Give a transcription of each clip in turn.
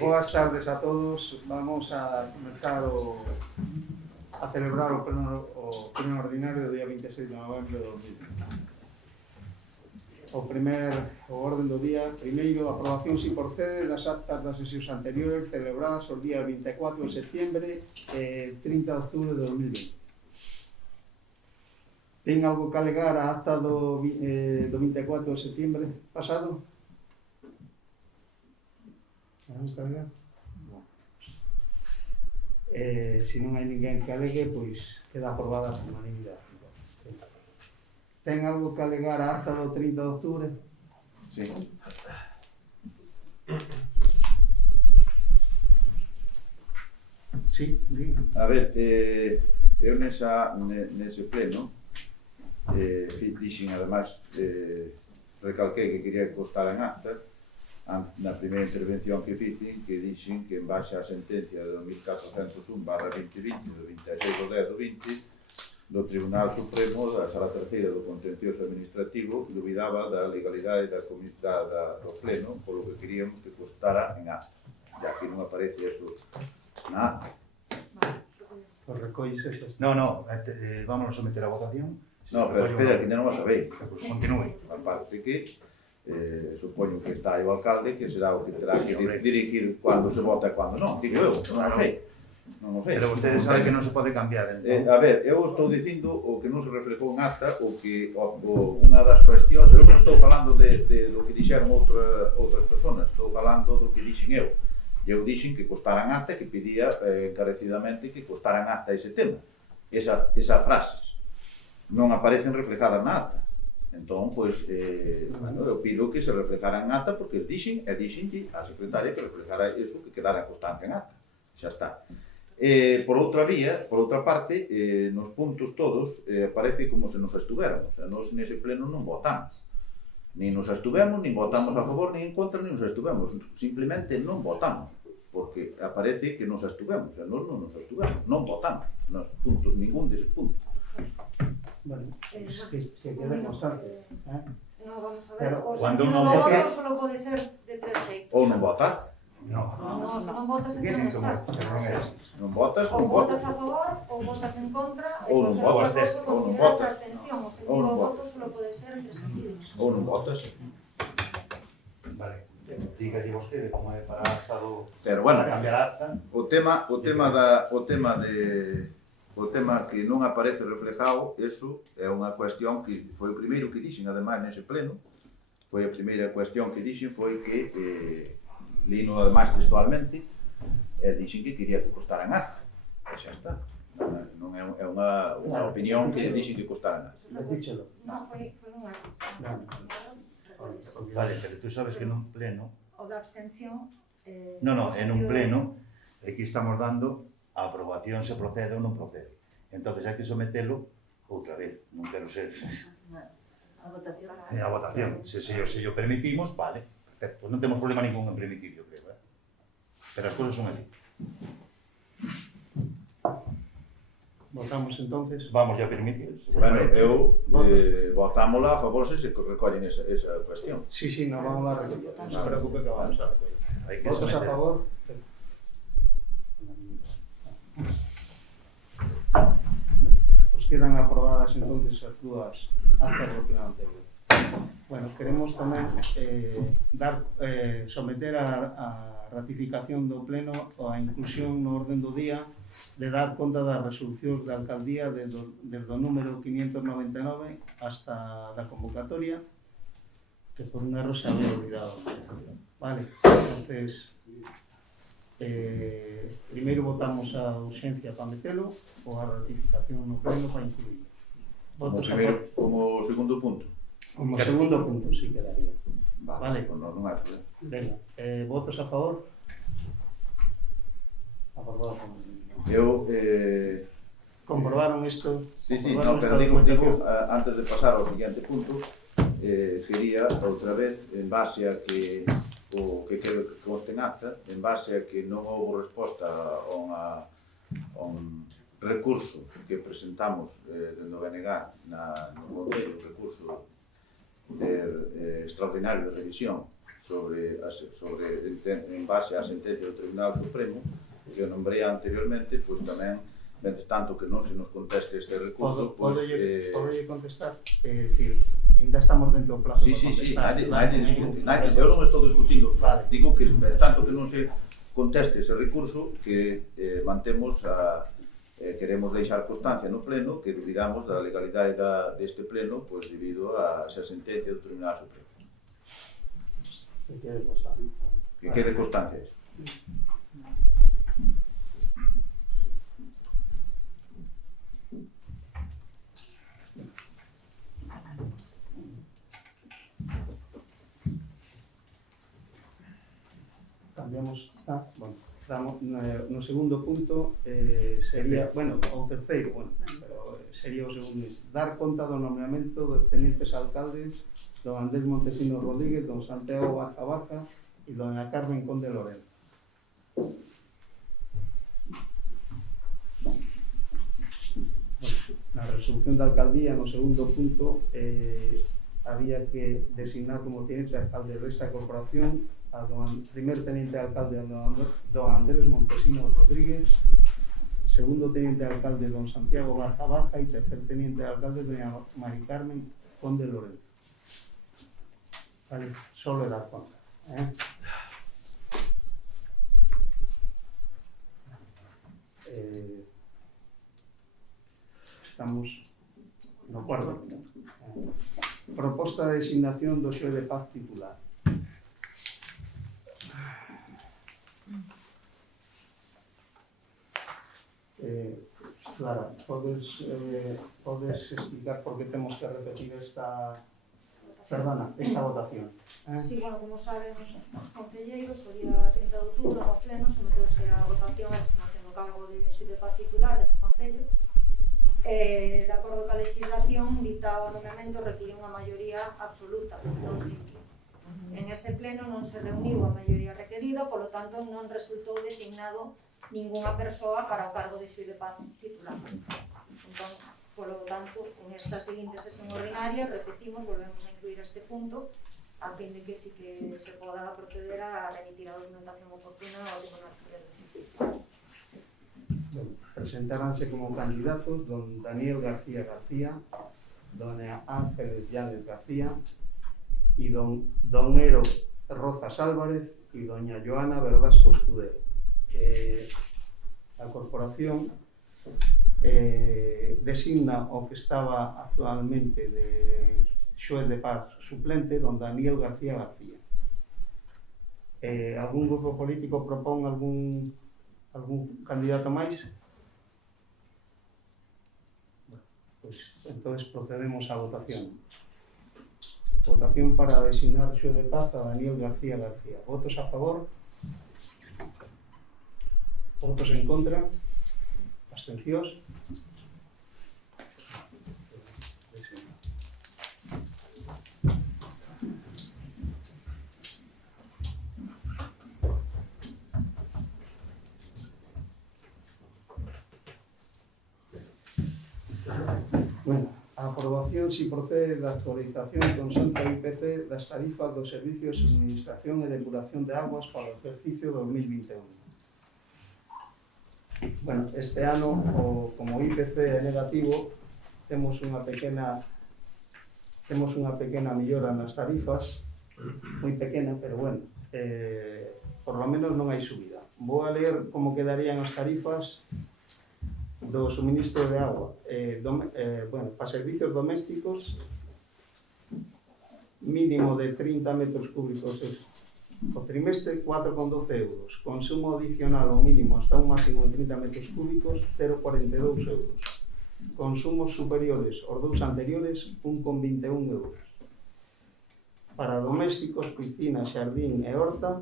Boas tardes a todos. Vamos a comenzar a celebrar o pleno ordinario do día 26 de novembro de 2020. O orden do día, primeiro, aprobación sin procede das actas das sesións anteriores celebradas os días 24 de setembro e 30 de outubro de 2020. Ten algo que alegar a acta do 24 de setembro pasado? Non que alegar? Se non hai ninguén que alegue, pois queda aprobada por unanimidade. Ten algo que alegar a acta do 30 de outubro? Sí. Sí, digo. A ver, eu nese pleno dixen, además, recalquei que quería que constara en acta na primeira intervención que fixen, que dixen que en base á sentencia de 2401/2020 do 26 de 10 do 20 do Tribunal Supremo da Sala Terceira do Contencioso Administrativo dubidaba da legalidade da comunidade do pleno, polo que queríamos que constara en acta, ya que non aparece eso na acta. Pues recollese xa está. No, vamos a someter a votación. No, pero espera, que ainda non vas a ver. Pues continúe. Aparte que supoño que está aí o alcalde, que será o que terá que dirigir cando se vota e cando non, digo eu, non o sei. Non o sei. Pero ustedes saben que non se pode cambiar, entón. A ver, eu estou dicindo o que non se reflejou en acta, o que unha das cuestións, eu non estou falando do que dixeron outras persoas, estou falando do que dixen eu. E eu dixen que constara en acta, que pedía encarecidamente que constara en acta ese tema. Esas frases non aparecen reflejadas na acta. Entón, pois, eu pido que se reflejara en acta porque dixen a secretaria que reflejara eso, que quedara constante en acta. Xa está. Por outra parte, nos puntos todos parece como se nos estuvéramos. Nos nese pleno non votamos. Nin nos estuvemos, nin votamos a favor, nin en contra, nin nos estuvemos. Simplemente non votamos, porque aparece que nos estuvemos, e nos non nos estuvemos. Non votamos nos puntos, ningún deses puntos. Bueno, que quede constante. No, vamos a ver, Pero o cuando sentido uno do vote- voto solo pode ser de tres xeitos. Ou non votar. No. No, se non votas, Que non non estás. Non votas, Ou non votas votas. a favor, ou votas en contra, Ou non votas, voto ou non consideras votas. a abstención. O Ou sentido non do votas. voto solo pode ser en tres sentidos. Ou non votas. Vale. Dígalle vostede como é para Estado Pero, bueno, para cambiar a acta. o tema que non aparece reflejado, eso é unha cuestión que foi o primeiro que dixen, ademais, nese pleno. Foi a primeira cuestión que dixen, foi que lino ademais textualmente, e dixen que quería que costara en acta. E xa está. Non é unha opinión que dixen que costara en acta. Retíchelo. Non, foi un erro. Vale, pero tú sabes que nun pleno, O da abstención... no, en un pleno, aquí estamos dando a aprobación se procede ou non procede. Entonces hai que sometelo outra vez, non quero ser A votación. a votación. Se o permitimos, vale, perfecto, non temos problema ningún en permitir, yo creo, pero as cousas son así. Votamos entonces. Vamos a permitir. Bueno, eu votámola a favor se recollen esa cuestión. Sí, no vamos a recoller. Non se preocupe que vamos a recoller. Hai que Votos a someter. favor? Pues quedan aprobadas entonces as dúas actas do pleno anterior. Bueno, queremos tamén someter a ratificación do pleno a inclusión no orden do día de dar conta das resolucións da alcaldía desde o número 599 hasta da convocatoria, que por un error se había olvidado. Vale, entonces primeiro votamos a urxencia para metelo ou a ratificación no pleno para incluir. Votos a favor. Como segundo punto. Como segundo punto, sí quedaría. Vale. Pues non hai problema. Venga, votos a favor? Aprobado. Eu Comprobaron isto? Sí, Comprobaron no, pero esta digo, documentación? antes de pasar ao seguinte punto, quería outra vez, en base a que o que quero que conste en acta, en base a que non houve resposta a un recurso que presentamos no BNG no Concello, recurso extraordinario de revisión en base á sentencia do Tribunal Supremo que eu nombrei anteriormente, pois tamén, mentre tanto que non se nos conteste este recurso, pois... Podolle contestar, decir, ainda estamos dentro do plazo Sí, para contestar. nadie discute, eu non estou discutindo, Vale. digo que tanto que non se conteste ese recurso que mantemos queremos deixar constancia no pleno que dubidamos da legalidade deste pleno pois debido a esa sentencia do Tribunal Supremo. Que quede constancia. Que quede constancia iso. Cambiamos, no segundo punto sería, bueno, o terceiro, pero sería o segundo, dar conta do nomeamento dos tenientes alcaldes don Andrés Montesinos Rodríguez, don Santiago Baja e doña Carmen Conde Lorenzo. Na resolución da alcaldía, no segundo punto, había que designar como teniente alcalde desta corporación a primer teniente alcalde don Andrés Montesinos Rodríguez, segundo teniente alcalde don Santiago Baja e tercer teniente alcalde doña Mari Carmen Conde Lorenzo. Vale, solo dar conta. Estamos no cuarto punto. Proposta de designación do xuez de paz titular. Clara, podes explicar por que temos que repetir esta votación? Sí, bueno, como saben os concelleiros, o día 30 de outubro no pleno someteuse a votación a designación do cargo de xuez de paz titular deste concello. De acordo ca legislación, dita o nomeamento require unha maioría absoluta, non simple. En ese pleno non se reuniu a maioría requerida, polo tanto non resultou designado ningunha persoa para o cargo de xuez de paz titular. Entón, polo tanto, en esta seguinte sesión ordinaria, repetimos, volvemos a incluir este punto, a fin de que sí que se poda proceder a remitir a documentación oportuna ao Tribunal Supremo de Justicia. Presentáranse como candidatos don Daniel García García, doña Ángeles Llanes García e don Ero Rozas Álvarez e doña Joana Verdasco Escudero. A corporación designa o que estaba actualmente de xuez de paz suplente, don Daniel García García. Algún grupo político propón algún candidato máis? Pois, entonces procedemos á votación. Votación para designar xuez de paz a Daniel García García. Votos a favor? Votos en contra? Abstencións? Bueno, a aprobación si procede da actualización conxunta IPC das tarifas dos servicios de suministración e depuración de aguas para o exercicio 2021. Bueno, este ano, como IPC é negativo, temos unha pequena mellora nas tarifas, moi pequena, pero bueno, por lo menos non hai subida. Vou a ler como quedarían as tarifas do suministro de agua. Bueno, para servicios domésticos, mínimo de 30 metros cúbicos o trimestre, 4,12 euros. Consumo adicional ao mínimo hasta un máximo de 30 metros cúbicos, 0,42 euros. Consumos superiores aos dous anteriores, 1,21 euros. Para domésticos, piscina, xardín e horta,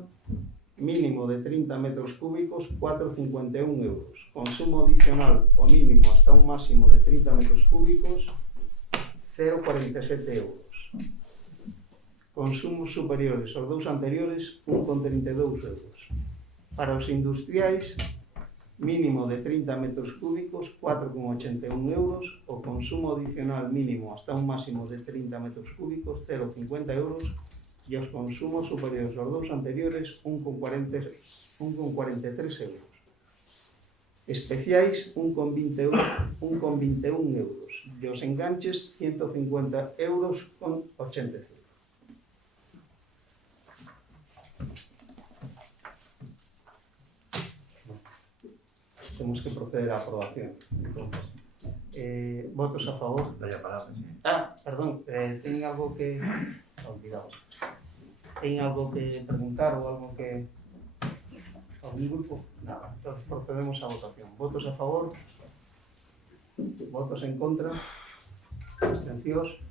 mínimo de 30 metros cúbicos, 4,51 euros. Consumo adicional ao mínimo hasta un máximo de 30 metros cúbicos, 0,47 euros. Consumos superiores aos dous anteriores, 1,32 euros. Para os industriais, mínimo de 30 metros cúbicos, 4,81 euros. O consumo adicional mínimo hasta un máximo de 30 metros cúbicos, 0,50 euros. e os consumos superiores aos dous anteriores 1,43 euros. Especiais 1,21 euros e os enganches 150 euros con 85. Temos que proceder á aprobación. Entonces, votos a favor. Dalle a palabra, sí. Perdón, ten algo que... Olvidamos. Ten algo que preguntar ou algo que... ¿Algún grupo? Nada. Entonces procedemos a votación. Votos a favor. Votos en contra. Abstencións.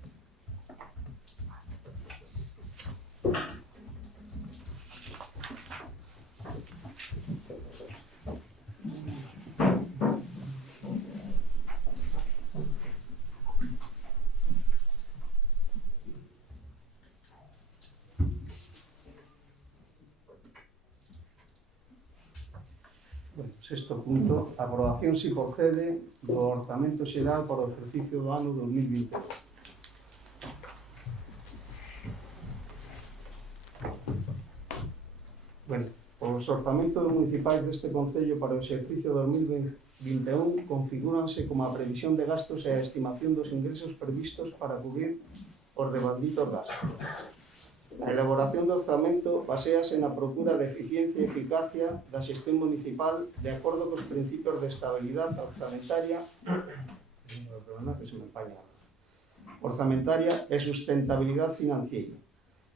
Sexto punto, aprobación si procede do Orzamento Xeral para o exercicio do ano 2021. Bueno, os orzamentos municipais deste Concello para o exercicio 2021 configúranse como a previsión de gastos e a estimación dos ingresos previstos para cubrir os devanditos gastos. A elaboración do orzamento baséase na procura de eficiencia e eficacia da xestión municipal de acordo cos principios de estabilidade orzamentaria e sustentabilidade financiera.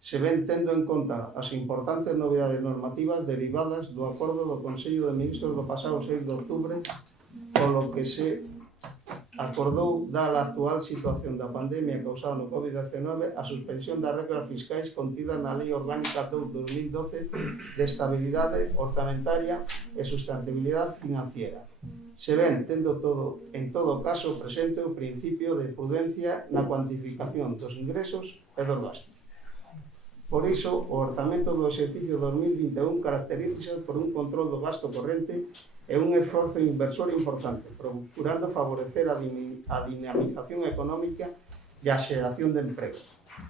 Se ven tendo en conta as importantes novidades normativas derivadas do acordo do Consello de Ministros do pasado 6 de outubro, polo que se acordou, dada a actual situación da pandemia causada no COVID-19, a suspensión das regras fiscais contidas na Lei Orgánica 2/2012 de Estabilidade Orzamentaria e Sustentabilidade Financiera. Se ven, tendo en todo caso presente o principio de prudencia na cuantificación dos ingresos e dos gastos. Por iso, o orzamento do exercicio 2021 caracterízase por un control do gasto corrente e un esforzo inversor importante, procurando favorecer a dinamización económica e a xeración de emprego.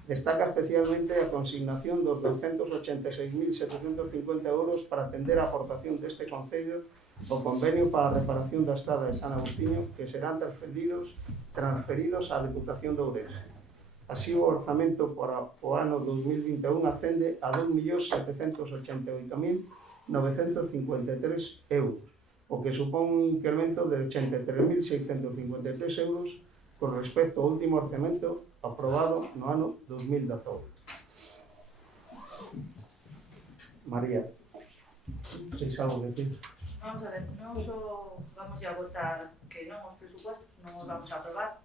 Destaca especialmente a consignación dos 286.750 euros para atender a aportación deste Concello ao convenio para a reparación da estrada de San Agustín, que serán transferidos á Deputación de Ourense. Así, o orzamento para o ano 2021 ascende a 2.788.953 euros, o que supón un incremento de 83.653 euros con respecto ao último orzamento aprobado no ano 2018. María, ¿teis algo que decir? Vamos a ver, non só vamos a votar que non os presupuestos, non os vamos a aprobar,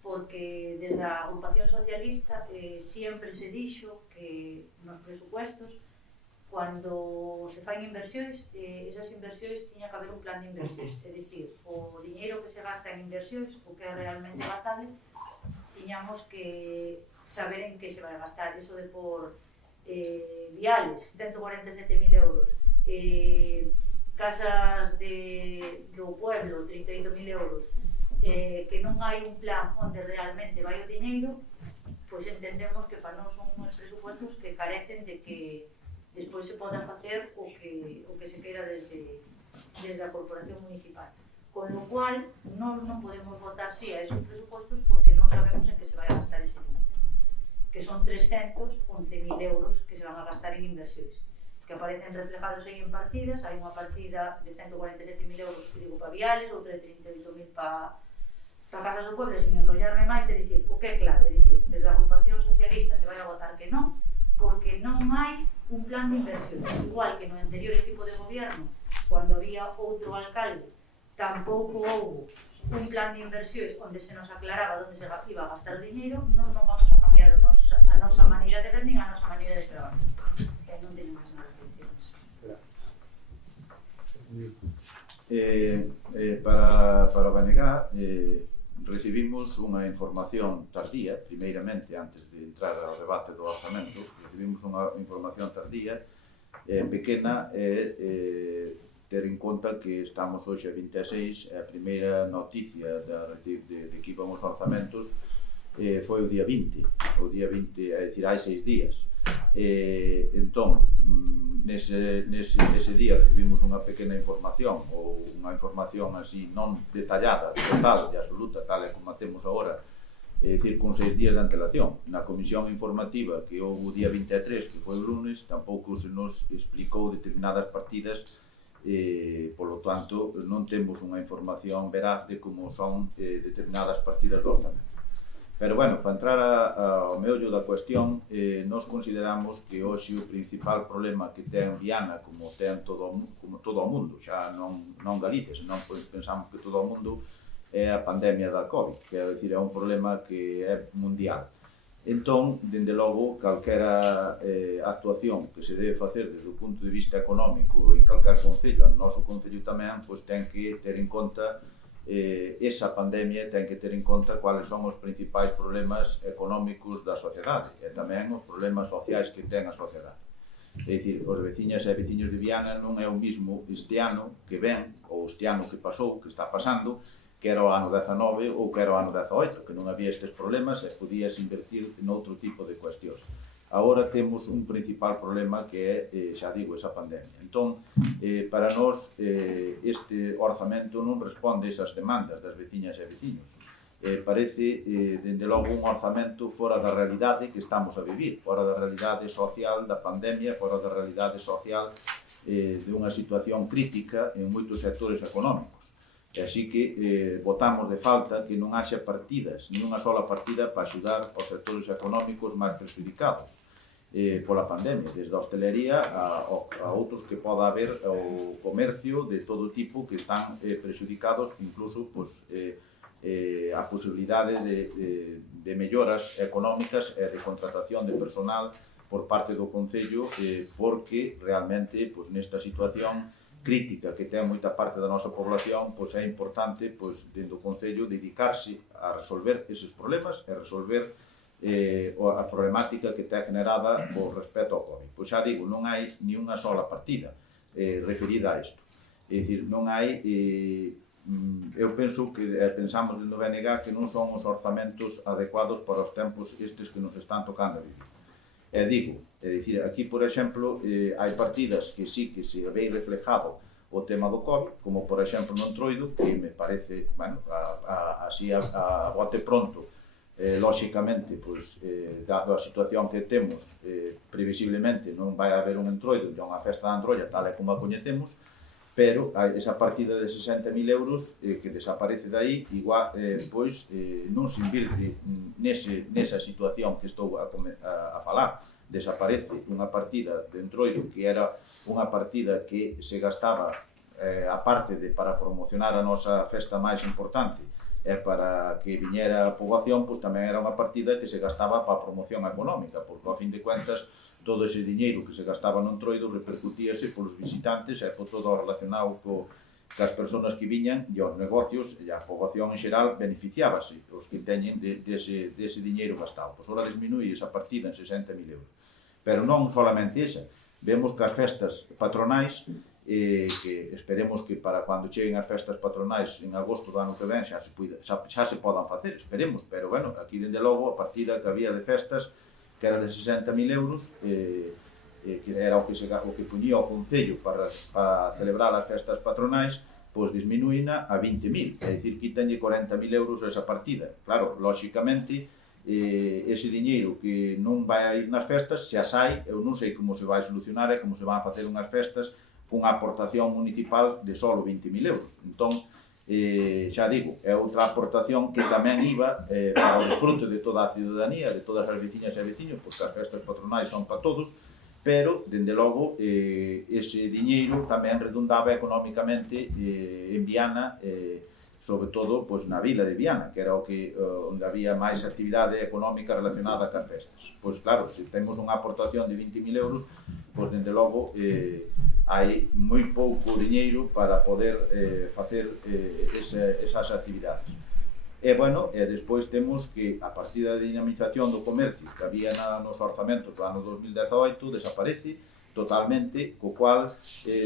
porque desde a agrupación socialista sempre se dixo que nos presupuestos, cando se fan inversións, esas inversións tiña que haber un plan de inversións, é dicir, o diñeiro que se gasta en inversións, o que é realmente gastable, tiñamos que saber en que se vai gastar. Eso de por viales, 147.000 euros, casas do pueblo, 38.000 euros, que non hai un plan onde realmente vai o diñeiro, pois entendemos que para nós son uns presupuestos que carecen de que despois se poda facer o que se queira desde a Corporación Municipal. Con lo cual, nós non podemos votar sí a esos presupuestos porque non sabemos en que se vai a gastar ese límite, que son 311.000 euros que se van a gastar en inversións, que aparecen reflejados aí en partidas. Hai unha partida de 147.000 euros que digo para viales, outra de 38.000 para casas do pueblo, sin enrollarme máis, é dicir, o que é claro, é dicir, desde a agrupación socialista se vai a votar que non, porque non hai un plan de inversión, igual que no anterior equipo de gobierno, cando había outro alcalde, tampouco houbo un plan de inversións onde se nos aclaraba onde se iba a gastar o diñeiro. Non vamos a cambiar a nosa maneira de ver nin a nosa maneira de traballar, que non teño máis nada que dicir. Para Banegar, recibimos unha información tardía, primeiramente, antes de entrar ao debate do orzamento, recibimos unha información tardía, pequena, ter en conta que estamos hoxe a 26, a primeira noticia de que íbamos orzamentos foi o día 20, é dicir, hai 6 días. Entón, nese día recibimos unha pequena información, ou unha información así non detallada, total e absoluta, tal e como a temos agora, dicir, con 6 días de antelación. Na comisión informativa que houve o día 23, que foi o lunes, tampouco se nos explicou determinadas partidas, polo tanto, non temos unha información veraz de como son determinadas partidas do orzamento. Pero, bueno, para entrar ao meollo da cuestión, nos consideramos que hoxe o principal problema que ten Viana, como ten todo o mundo, xa non Galicia, senón pensamos que todo o mundo, é a pandemia da COVID, que é dicir, é un problema que é mundial. Entón, dende logo, calquera actuación que se debe facer desde o punto de vista económico en calquer concello, no noso concello tamén, pois ten que ter en conta esa pandemia, ten que ter en conta cuáles son os principais problemas económicos da sociedade e tamén os problemas sociais que ten a sociedade. É dicir, os veciñas e veciños de Viana non é o mismo este ano que ven, ou este ano que pasou, que está pasando, que era o ano 19 ou que era o ano 18, que non había estes problemas e podías invertir noutro tipo de cuestións. Agora temos un principal problema que é, xa digo, esa pandemia. Entón, para nós, este orzamento non responde a esas demandas das veciñas e veciños. Parece, dende logo, un orzamento fora da realidade que estamos a vivir, fora da realidade social da pandemia, fora da realidade social de unha situación crítica en moitos sectores económicos. Así que votamos de falta que non haxa partidas, ni unha sola partida para axudar aos sectores económicos máis perjudicados pola pandemia, desde a hostelería a outros que poda haber o comercio de todo tipo que están perjudicados, incluso a posibilidade de melloras económicas e de contratación de personal por parte do Concello, porque realmente nesta situación crítica que ten moita parte da nosa población, é importante, dentro do Concello, dedicarse a resolver eses problemas e resolver a problemática que ten generada por respecto ao COVID. Pois xa digo, non hai ni unha sola partida referida a isto. É dicir, non hai... eu penso que pensamos no BNG que non son os orzamentos adecuados para os tempos estes que nos están tocando a vivir. E digo, é dicir, aquí, por exemplo, hai partidas que sí que se ve reflejado o tema do COVID, como, por exemplo, no Entroido, que me parece, bueno, así a bote pronto, lóxicamente, dado a situación que temos, previsiblemente non vai haber un Entroido, non unha festa da Antrolla, tal e como a coñecemos, pero esa partida de 60.000 euros que desaparece dai, igual, non se invirte nesa situación que estou a falar. Desaparece unha partida de Entroido que era unha partida que se gastaba aparte para promocionar a nosa festa máis importante e para que viñera a poboación, tamén era unha partida que se gastaba para a promoción económica, porque ao fin de cuentas todo ese diñeiro que se gastaba no Entroido repercutíase polos visitantes e por todo relacionado cas persoas que viñan e os negocios e a poboación en xeral beneficiábase os que teñen dese diñeiro gastado. Pois ora disminui esa partida en 60.000 euros. Pero non solamente esa. Vemos que as festas patronais, que esperemos que para cando cheguen as festas patronais en agosto do ano que ven xa se podan facer, esperemos, pero bueno, aquí dende logo a partida que había de festas que era de 60.000 euros, que era o que puñía o Concello para celebrar as festas patronais, pois disminuína a 20.000, é dicir, quítanlle 40.000 euros a esa partida. Claro, lóxicamente, ese diñeiro que non vai a ir nas festas, se as hai, eu non sei como se vai solucionar e como se van a facer unhas festas cunha aportación municipal de solo 20.000 euros. Entón, xa digo, é outra aportación que tamén iba para o disfrute de toda a ciudadanía, de todas as veciñas e veciños, porque as festas patronais son para todos, pero, dende logo, ese diñeiro tamén redundaba económicamente en Viana, sobre todo na vila de Viana, que era onde había máis actividade económica relacionada cas festas. Pois claro, se temos unha aportación de 20.000 euros, pois dende logo hai moi pouco diñeiro para poder facer esas actividades. E, bueno, despois temos que a partida de dinamización do comercio que había nos orzamentos do ano 2018 desaparece totalmente, co cual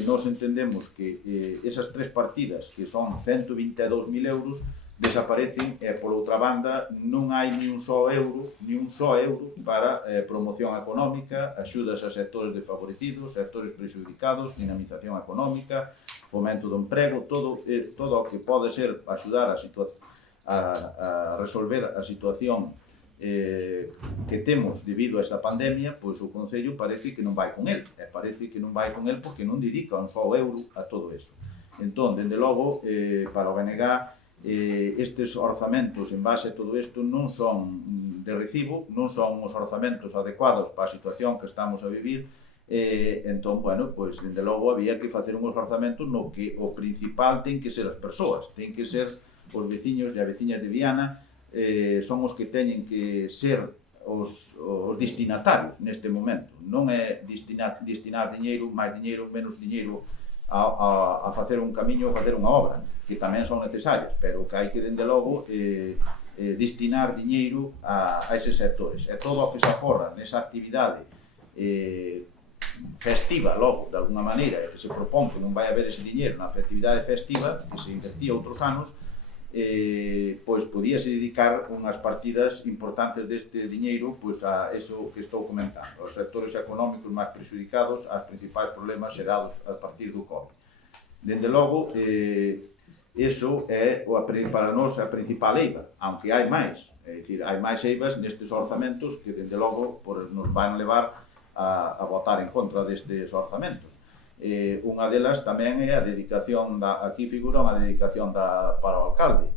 nos entendemos que esas tres partidas, que son 122.000 euros, desaparecen e, por outra banda, non hai ni un só euro para promoción económica, axudas a sectores desfavorecidos, sectores prexudicados, dinamización económica, fomento do emprego, todo o que pode ser axudar a resolver a situación que temos debido a esta pandemia, pois o Concello parece que non vai con el, porque non dedica un só euro a todo iso. Entón, dende logo, para o BNG, estes orzamentos en base a todo isto non son de recibo, non son os orzamentos adecuados para a situación que estamos a vivir. Entón, bueno, pois, dende logo, había que facer uns orzamentos no que o principal ten que ser as persoas, ten que ser os veciños e as veciñas de Viana, son os que teñen que ser os destinatarios neste momento. Non é destinar diñeiro, máis diñeiro, menos diñeiro a facer un camiño ou facer unha obra, que tamén son necesarias, pero que hai que, dende logo, destinar diñeiro a eses sectores. E todo o que se aforra nesa actividade festiva, logo, de alguna maneira, que se propón que non vai haber ese diñeiro na actividade festiva, que se invertía outros anos, pois podíase dedicar unhas partidas importantes deste diñeiro pois a eso que estou comentando, aos sectores económicos máis prexudicados, aos principais problemas xerados a partir do COVID. Dende logo, eso é para nós a principal eiva, aunque hai máis, é dicir, hai máis eivas nestes orzamentos que dende logo nos van levar a votar en contra destes orzamentos. Unha delas tamén é a dedicación, aquí figura unha dedicación para o alcalde.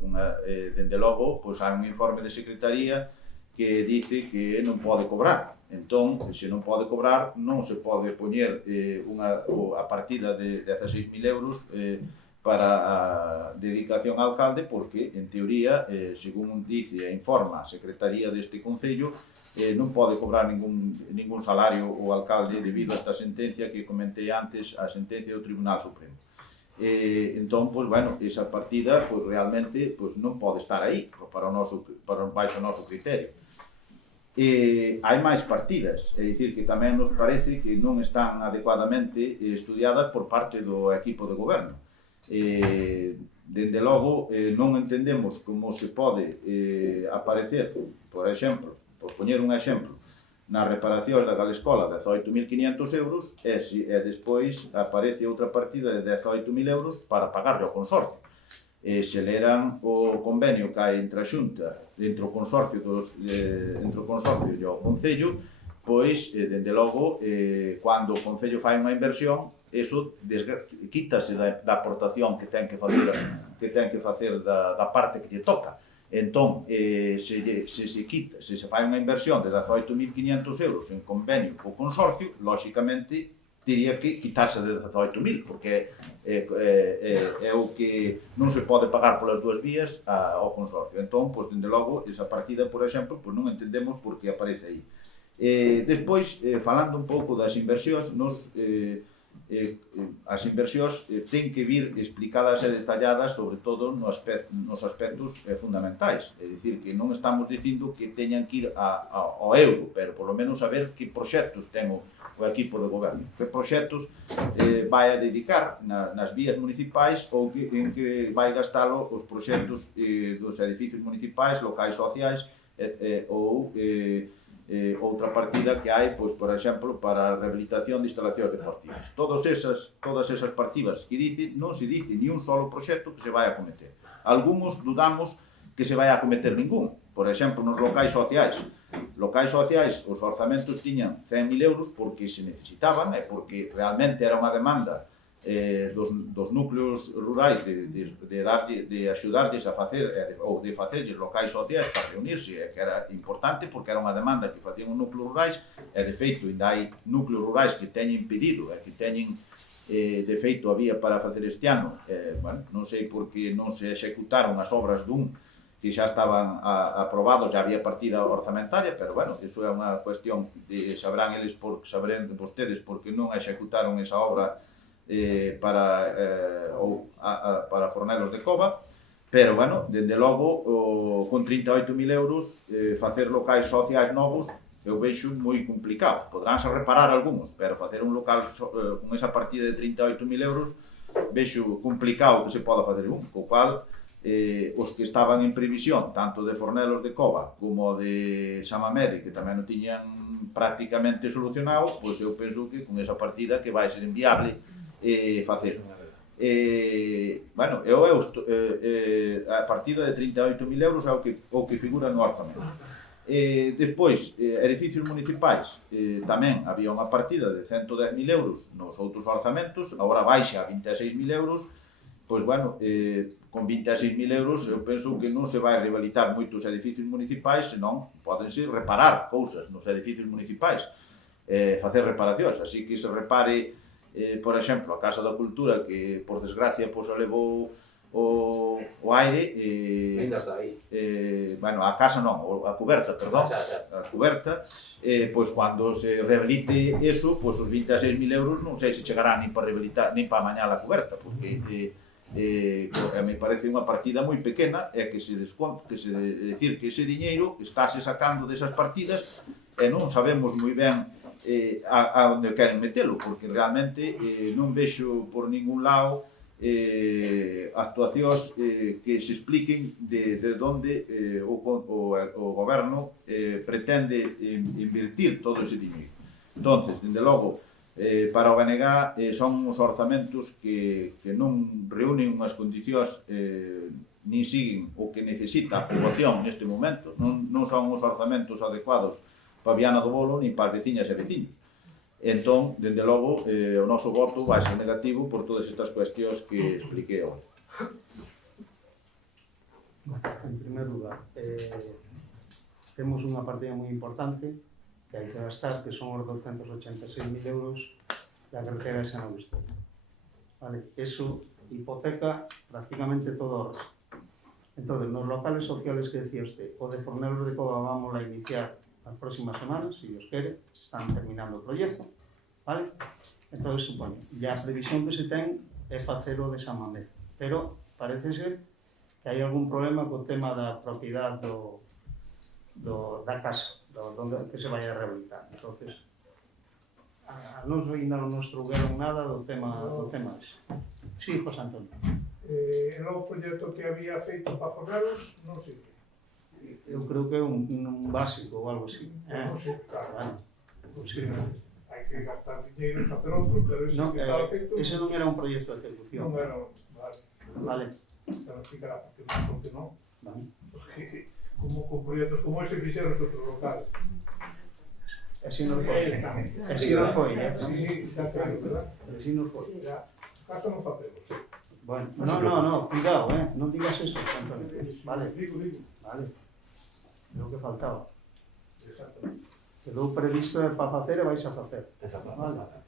Dende logo, pois hai un informe de secretaría que dice que non pode cobrar. Entón, se non pode cobrar, non se pode poñer a partida de 16.000 euros para a dedicación ao alcalde, porque, en teoría, según dice e informa a secretaría deste Concello, non pode cobrar ningún salario o alcalde debido a esta sentencia que comentei antes, a sentencia do Tribunal Supremo. Entón, pois, bueno, esa partida, pois, realmente, pois, non pode estar aí, baixo o noso criterio. Hai máis partidas, é dicir, que tamén nos parece que non están adecuadamente estudiadas por parte do equipo de goberno. Dende logo, non entendemos como se pode aparecer, por exemplo, por poñer un exemplo, nas reparacións da Galescola 18.500 euros e despois aparece outra partida de 18.000 euros para pagarle ao consorcio. Se leran o convenio que hai entre a Xunta, entre o consorcio e o Concello, pois, dende logo, cando o Concello fai unha inversión, eso quítase da aportación que ten que facer da parte que lle toca. Entón, se fai unha inversión de 18.500 euros en convenio co consorcio, lóxicamente, diría que quitarse de 18.000, porque é o que non se pode pagar polas dúas vías ao consorcio. Entón, pois, dende logo, esa partida, por exemplo, pois non entendemos por que aparece aí. Despois, falando un pouco das inversións, as inversións ten que vir explicadas e detalladas, sobre todo nos aspectos fundamentais. É dicir, que non estamos dicindo que teñan que ir ao euro, pero por lo menos saber que proxectos ten o equipo de goberno, que proxectos vai a dedicar nas vías municipais ou en que vai gastalo os proxectos dos edificios municipais, locais sociais ou outra partida que hai, pois, por exemplo, para a rehabilitación de instalacións deportivas. Todas esas partidas que dicen, non se dice ni un solo proxecto que se vai a cometer. Algunos dudamos que se vai a cometer ningún. Por exemplo, nos locais sociais. Os orzamentos tiñan 100.000 euros porque se necesitaban e porque realmente era unha demanda dos núcleos rurais de axudarlles a facer ou de facerlles locais sociais para reunirse, que era importante porque era unha demanda que facían os núcleos rurais e de feito ainda hai núcleos rurais que teñen pedido e que teñen de feito había para facer este ano, non sei por que non se executaron as obras dun que xa estaban aprobados, já había partida orzamentaria, pero bueno, iso é unha cuestión de sabrán vostedes porque non executaron esa obra para Fornelos de Cova, pero, bueno, dende logo, con 38.000 euros, facer locais sociais novos, eu vexo moi complicado. Podránse reparar algúns, pero facer un local con esa partida de 38.000 euros, vexo complicado que se poda facer un, co cual os que estaban en previsión, tanto de Fornelos de Cova como de Samamede, que tamén o tiñan prácticamente solucionado, pois eu penso que con esa partida que vai ser inviable facer. Bueno, a partida de 38.000 euros é o que figura no orzamento. Despois, edificios municipais, tamén había unha partida de 110.000 euros nos outros orzamentos, agora baixa a 26.000 euros, pois, bueno, con 26.000 euros eu penso que non se vai rehabilitar moitos edificios municipais, senón podense reparar cousas nos edificios municipais, facer reparacións, así que se repare, por exemplo, a Casa da Cultura, que por desgracia pois o levou o aire, Ainda está aí. Bueno, a casa non, a cuberta, perdón, a cuberta, pois cando se rehabilite eso, pois os 26.000 euros non sei se chegará nin para rehabilitar, nin para amañar a cuberta, porque me parece unha partida moi pequena, é que se desconto, decir que ese diñeiro estáse sacando desas partidas e non sabemos moi ben a onde queren metelo, porque realmente non vexo por ningún lado actuacións que se expliquen de onde o goberno pretende invertir todo ese diñeiro. Entonces, dende logo, para o BNG son uns orzamentos que non reúnen unhas condicións nin siguen o que necesita a poboación neste momento, non son uns orzamentos adecuados para Viana do Bolo nin para as veciñas e veciños. Entón, dende logo, o noso voto vai ser negativo por todas estas cuestións que expliquei hoxe. En primer lugar, temos unha partida moi importante que hai que gastar, que son os 286.000 euros da carretera de San Augusto. Vale, eso hipoteca prácticamente todo o resto. Entón, nos locales sociales que decía usted, o de Fornelos de Cova vamos a iniciar as próximas semanas, se Dios quere, están terminando o proxecto, vale? Entón, supoño, e a previsión que se ten é facer o de Samamede, pero parece ser que hai algún problema co tema da propiedade da casa, que se vai a rehabilitar. Entonces, a nos ainda non nos trougueron nada do tema ese. Sí, José Antonio. O proxecto que había feito para Fornelos, non sei. Eu creo que é un básico ou algo así. Non sei, claro. Bueno, Pois sí, hai que gastar dinheiro e facer outro, pero ese que estaba feito... Ese non era un proxecto de ejecución. Non era, Vale. Pero explicará porque non. Vale. Porque con proxectos como ese fixeron os outros locales. Así non foi. Así non foi, Sí, xa creo, verdad? Así non foi. Ya, caso non facemos. Bueno, no, cuidado, non digas eso, Antonio. Vale, Digo. vale. É o que faltaba. Exactamente. Quedou previsto para facer e vais a facer. Esa Vale. palabra.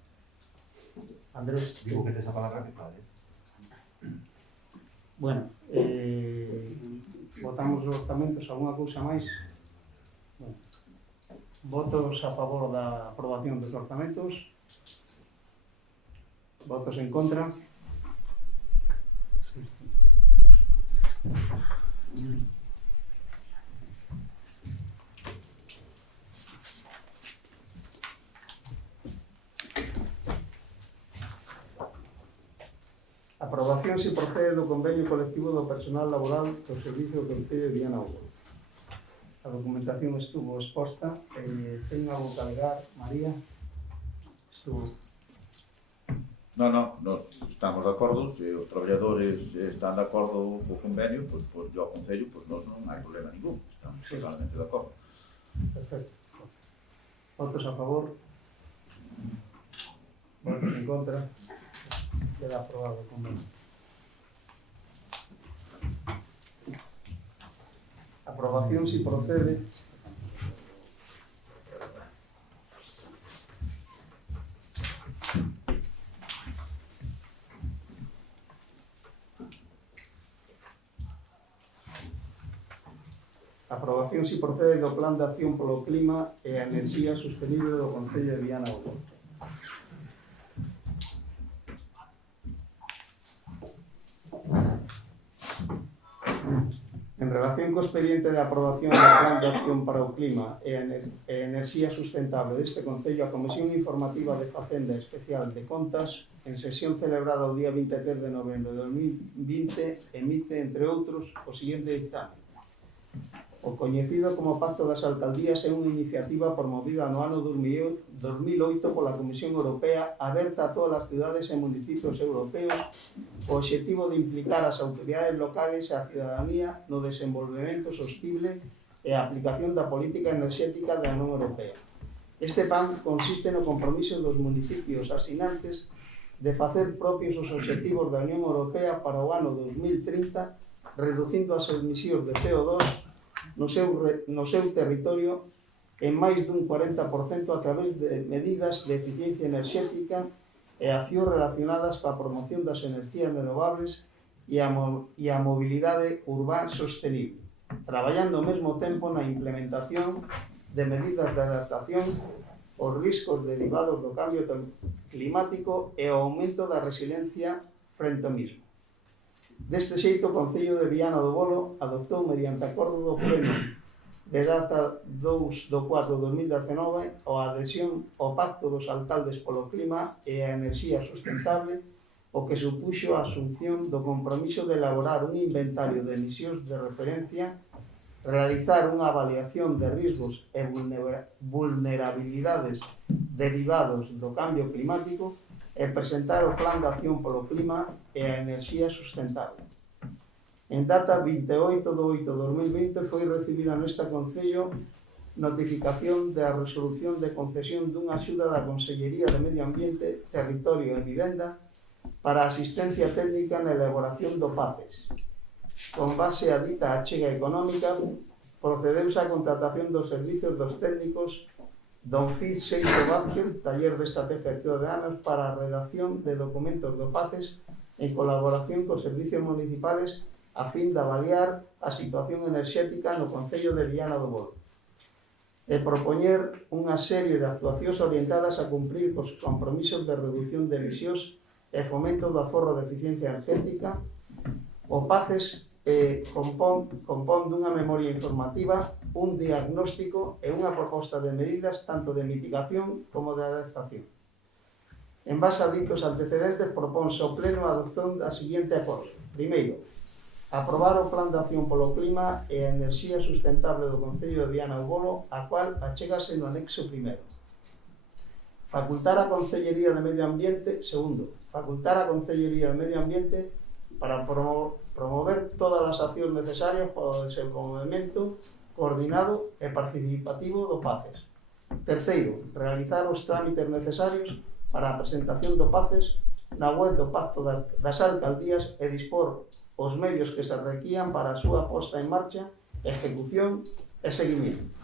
Andrés, Digo que esa palabra que vale. bueno, votamos os orzamentos, alguna cousa máis? Bueno. Votos a favor da aprobación dos orzamentos? Votos en contra? Aprobación se procede do convenio colectivo do personal laboral do Servicio do Concello de Viana do Bolo. A documentación estuvo exposta, ten algo que alegar, María? Estuvo... Non, nos estamos de acordo, se os traballadores están de acordo co convenio, pois yo aconsello, pois nós non hai problema ningún, estamos totalmente de acordo. Perfecto. Votos a favor? Votos en contra? Queda aprobado o convenio. Aprobación si procede. Aprobación si procede do Plan de Acción polo Clima e a Enerxía Sostenible do Concello de Viana do Bolo. En relación co expediente de aprobación do Plan de Acción para o Clima e Enerxía Sustentable deste Concello, a Comisión Informativa de Facenda Especial de Contas, en sesión celebrada o día 23 de novembro de 2020, emite, entre outros, o seguinte dictamen. O coñecido como Pacto das Alcaldías é unha iniciativa promovida no ano 2008 pola Comisión Europea, aberta a todas as cidades e municipios europeos, co obxectivo de implicar as autoridades locales e a cidadanía no desenvolvemento sostible e a aplicación da política enerxética da Unión Europea. Este plan consiste no compromiso dos municipios asinantes de facer propios os obxectivos da Unión Europea para o ano 2030, reducindo as emisións de CO2 no seu territorio en máis dun 40% a través de medidas de eficiencia enerxética e accións relacionadas coa promoción das enerxías renovables e a mobilidade urbana sostenible, traballando ao mesmo tempo na implementación de medidas de adaptación aos riscos derivados do cambio climático e ao aumento da resiliencia frente ao mismo. Deste xeito, o Concello de Viana do Bolo adoptou, mediante acordo do Pleno de data 2/4/2019, a adhesión ao Pacto dos Alcaldes polo Clima e a Enerxía Sustentable, o que supuxo a asunción do compromiso de elaborar un inventario de emisións de referencia, realizar unha avaliación de riscos e vulnerabilidades derivados do cambio climático e presentar o Plan de Acción polo Clima e a Enerxía Sustentable. En data 28/8/2020 foi recibida neste Concello notificación da resolución de concesión dunha axuda da Consellería de Medio Ambiente, Territorio e Vivenda para a asistencia técnica na elaboración do PACES. Con base a dita achega económica, procedeuse a contratación dos servicios dos técnicos Don Fiz Seixo Vázquez, taller de estrategia ciudadanas, para a redacción de documentos do PACES en colaboración cos servicios municipales a fin de avaliar a situación enerxética no Concello de Viana do Bolo e propoñer unha serie de actuacións orientadas a cumprir cos compromisos de reducción de emisións e fomento do aforro de eficiencia energética. O PACES compón dunha memoria informativa, un diagnóstico e unha proposta de medidas tanto de mitigación como de adaptación. En base a ditos antecedentes, propónse ao Pleno a adopción da seguinte acordo. Primeiro, aprobar o Plan de Acción polo Clima e a Enerxía Sustentable do Concello de Viana do Bolo, a cual achégase no anexo primero. Facultar a Consellería de Medio Ambiente, segundo, facultar a Consellería de Medio Ambiente para promover todas as accións necesarias para o desenvolvemento coordinado e participativo do PACES. Terceiro, realizar os trámites necesarios para a presentación do PACES na web do Pacto das Alcaldías e dispor os medios que se requían para a súa posta en marcha, ejecución e seguimiento.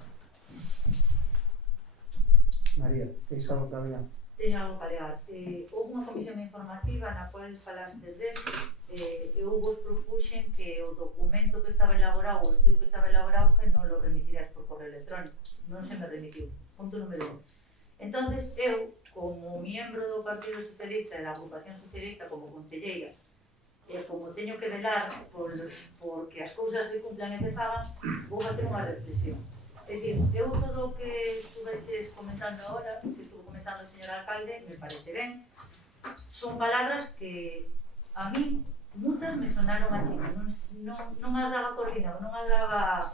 María, tens algo que hablar? Teño algo que alegar. Houve unha comisión informativa na cual falaste desto, eu vos propuxen que o documento que estaba elaborado, o estudio que estaba elaborado, que non lo remitirás por correo electrónico. Non se me remitiu. Punto número 1. Entonces, eu, como miembro do Partido Socialista e da Agrupación Socialista como concelleira, como teño que velar porque as cousas se cumplan e se fagan, vou facer unha reflexión. É dicir, eu todo o que estuveches comentando agora, que estuvo comentando o señor alcalde, me parece ben. Son palabras que a mí muchas me sonaron a chino, non as daba coordinado, non as daba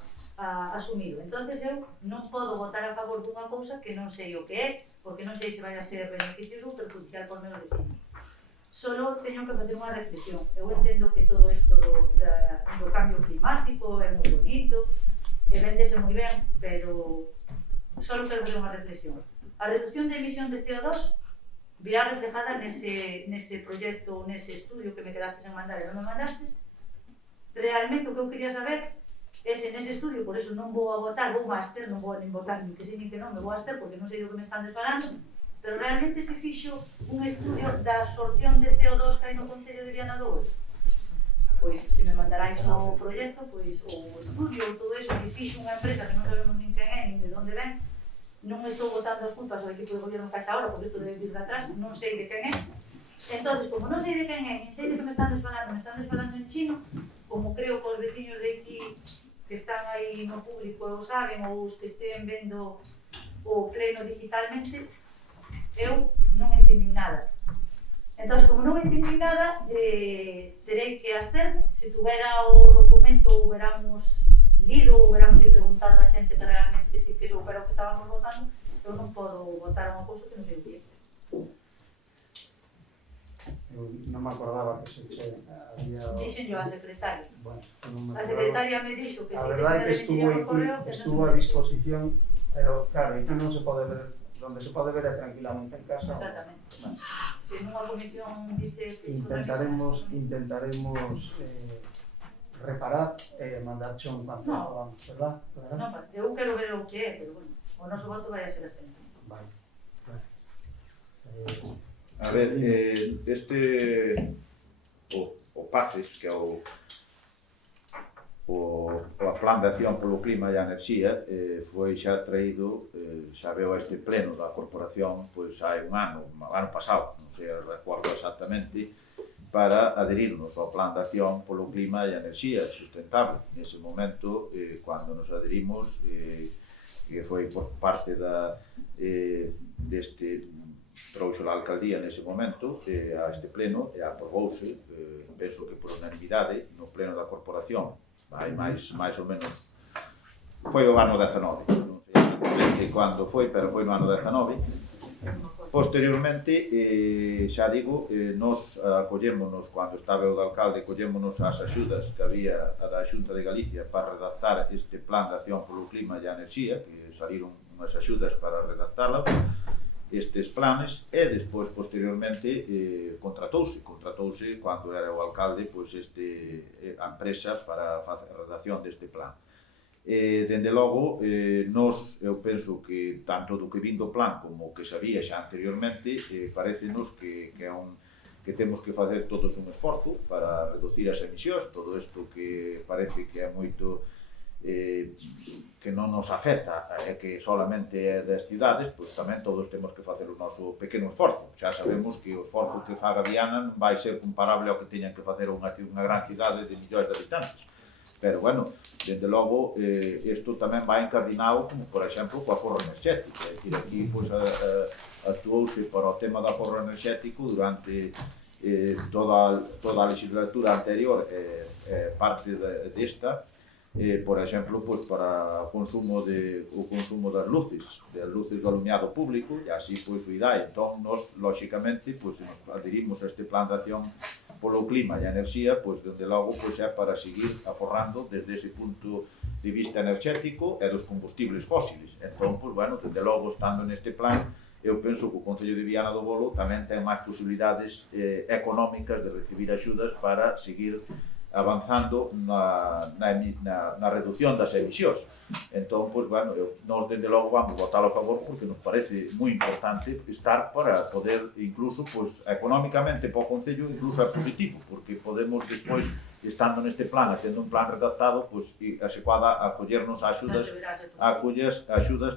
asumido. Entonces eu non podo votar a favor dunha cousa que non sei o que é, porque non sei se vai a ser beneficioso ou perjudicial por meus vecinos. Solo teño que facer unha reflexión. Eu entendo que todo isto do cambio climático é moi bonito, e véndese moi ben, pero solo quero fazer unha reflexión. A reducción de emisión de CO2 virá reflejada nese proxecto, nese estudio que me quedastes en mandar e non me mandastes. Realmente o que eu quería saber é se nese estudio, por eso non vou a votar, vou a abster, non vou a nin votar nin que sí nin que non, me vou a abster porque non sei do que me están desfalando, pero realmente se fixo un estudio da absorción de CO2 que hai no Concello de Viana do Bolo. Pois se me mandarais o proxecto, pois o estudio ou todo eso que fixo unha empresa que non sabemos nin quen é, nin de onde ven, non estou botando as culpas ao equipo de goberno que haxa ahora, porque isto debe vir de atrás, non sei de quen é. Entonces, como non sei de quen é, nin sei de que me están desfalando en chino, como creo que os veciños de aquí saben ou os que estén vendo o pleno digitalmente, eu non entendí nada. Entón, como non entendí nada, terei que absterme. Se tuvera o documento ou veramos lido ou veramos preguntado a xente que realmente sí que soupera o que estábamos votando, eu non podo votar unha cousa que non sei o que é. Eu non me acordaba que se había... Dixen yo a secretaria. Bueno, non me A acordaba. secretaria me dixo que A sí que verdade é que se me remiría por correo, que estuvo a disposición, pero claro, isto non se pode ver, donde se pode ver é tranquilamente en casa. Exactamente. Bueno, Se nunha comisión dice que intentaremos reparar e mandar un cuanto No. podamos, verdad? Non, eu quero ver o que é, pero bueno, o noso voto vai a ser abstención. Vale. A ver, o PACES, que é o Plan de Acción polo Clima e a Enerxía, foi xa traído, xa veo este pleno da corporación, pois hai un ano pasado, non sei, recordo exactamente, para adherirnos ao Plan de Acción polo Clima e a Enerxía sustentable. Nese momento, cando nos adherimos, que foi por parte deste trouxo a alcaldía nese momento a este pleno e aprobouse, penso que por unanimidade, no pleno da corporación, hai máis ou menos, foi o ano 19, non sei exactamente cando foi, pero foi no ano 19. Posteriormente, xa digo, nos acollémonos, cando estaba o de alcalde, acollémonos ás axudas que había da Xunta de Galicia para redactar este Plan de Acción polo Clima e a Enerxía, que saliron unhas axudas para redactala, estes planes, e despois, posteriormente, contratouse cando era o alcalde, pois a empresa para facer a redacción deste plan. Dende logo, eu penso que tanto do que vin do plan como o que sabía xa anteriormente, parecenos que temos que facer todos un esforzo para reducir as emisións, todo isto que parece que é moito que non nos afecta, que solamente é das cidades, pois tamén todos temos que facer o noso pequeno esforzo. Xa sabemos que o esforzo que faga Viana non vai ser comparable ao que teñan que facer unha gran cidade de millóns de habitantes. Pero, bueno, dende logo, isto tamén vai encardinado, como, por exemplo, coa forra enerxética. É dicir, aquí, pois, actuouse para o tema da forra enerxético durante toda a legislatura anterior, parte desta, por exemplo, pois, para o consumo das luces do alumiado público, e así, pois, o IDAE. Entón, nos, lóxicamente, pois, nos adherimos a este plan de acción polo clima e a enerxía, pois, desde logo, pois, é para seguir aforrando desde ese punto de vista enerxético e dos combustibles fósiles. Entón, pois, bueno, desde logo, estando neste plan, eu penso que o Concello de Viana do Bolo tamén ten máis posibilidades económicas de recibir axudas para seguir avanzando na reducción das emisións. Entón, pois, bueno, nós desde logo vamos votar a favor porque nos parece moi importante estar para poder, incluso, pois, económicamente para o Concello, incluso é positivo, porque podemos despois, estando neste plan, facendo un plan redactado, pois, se poda acollernos a axudas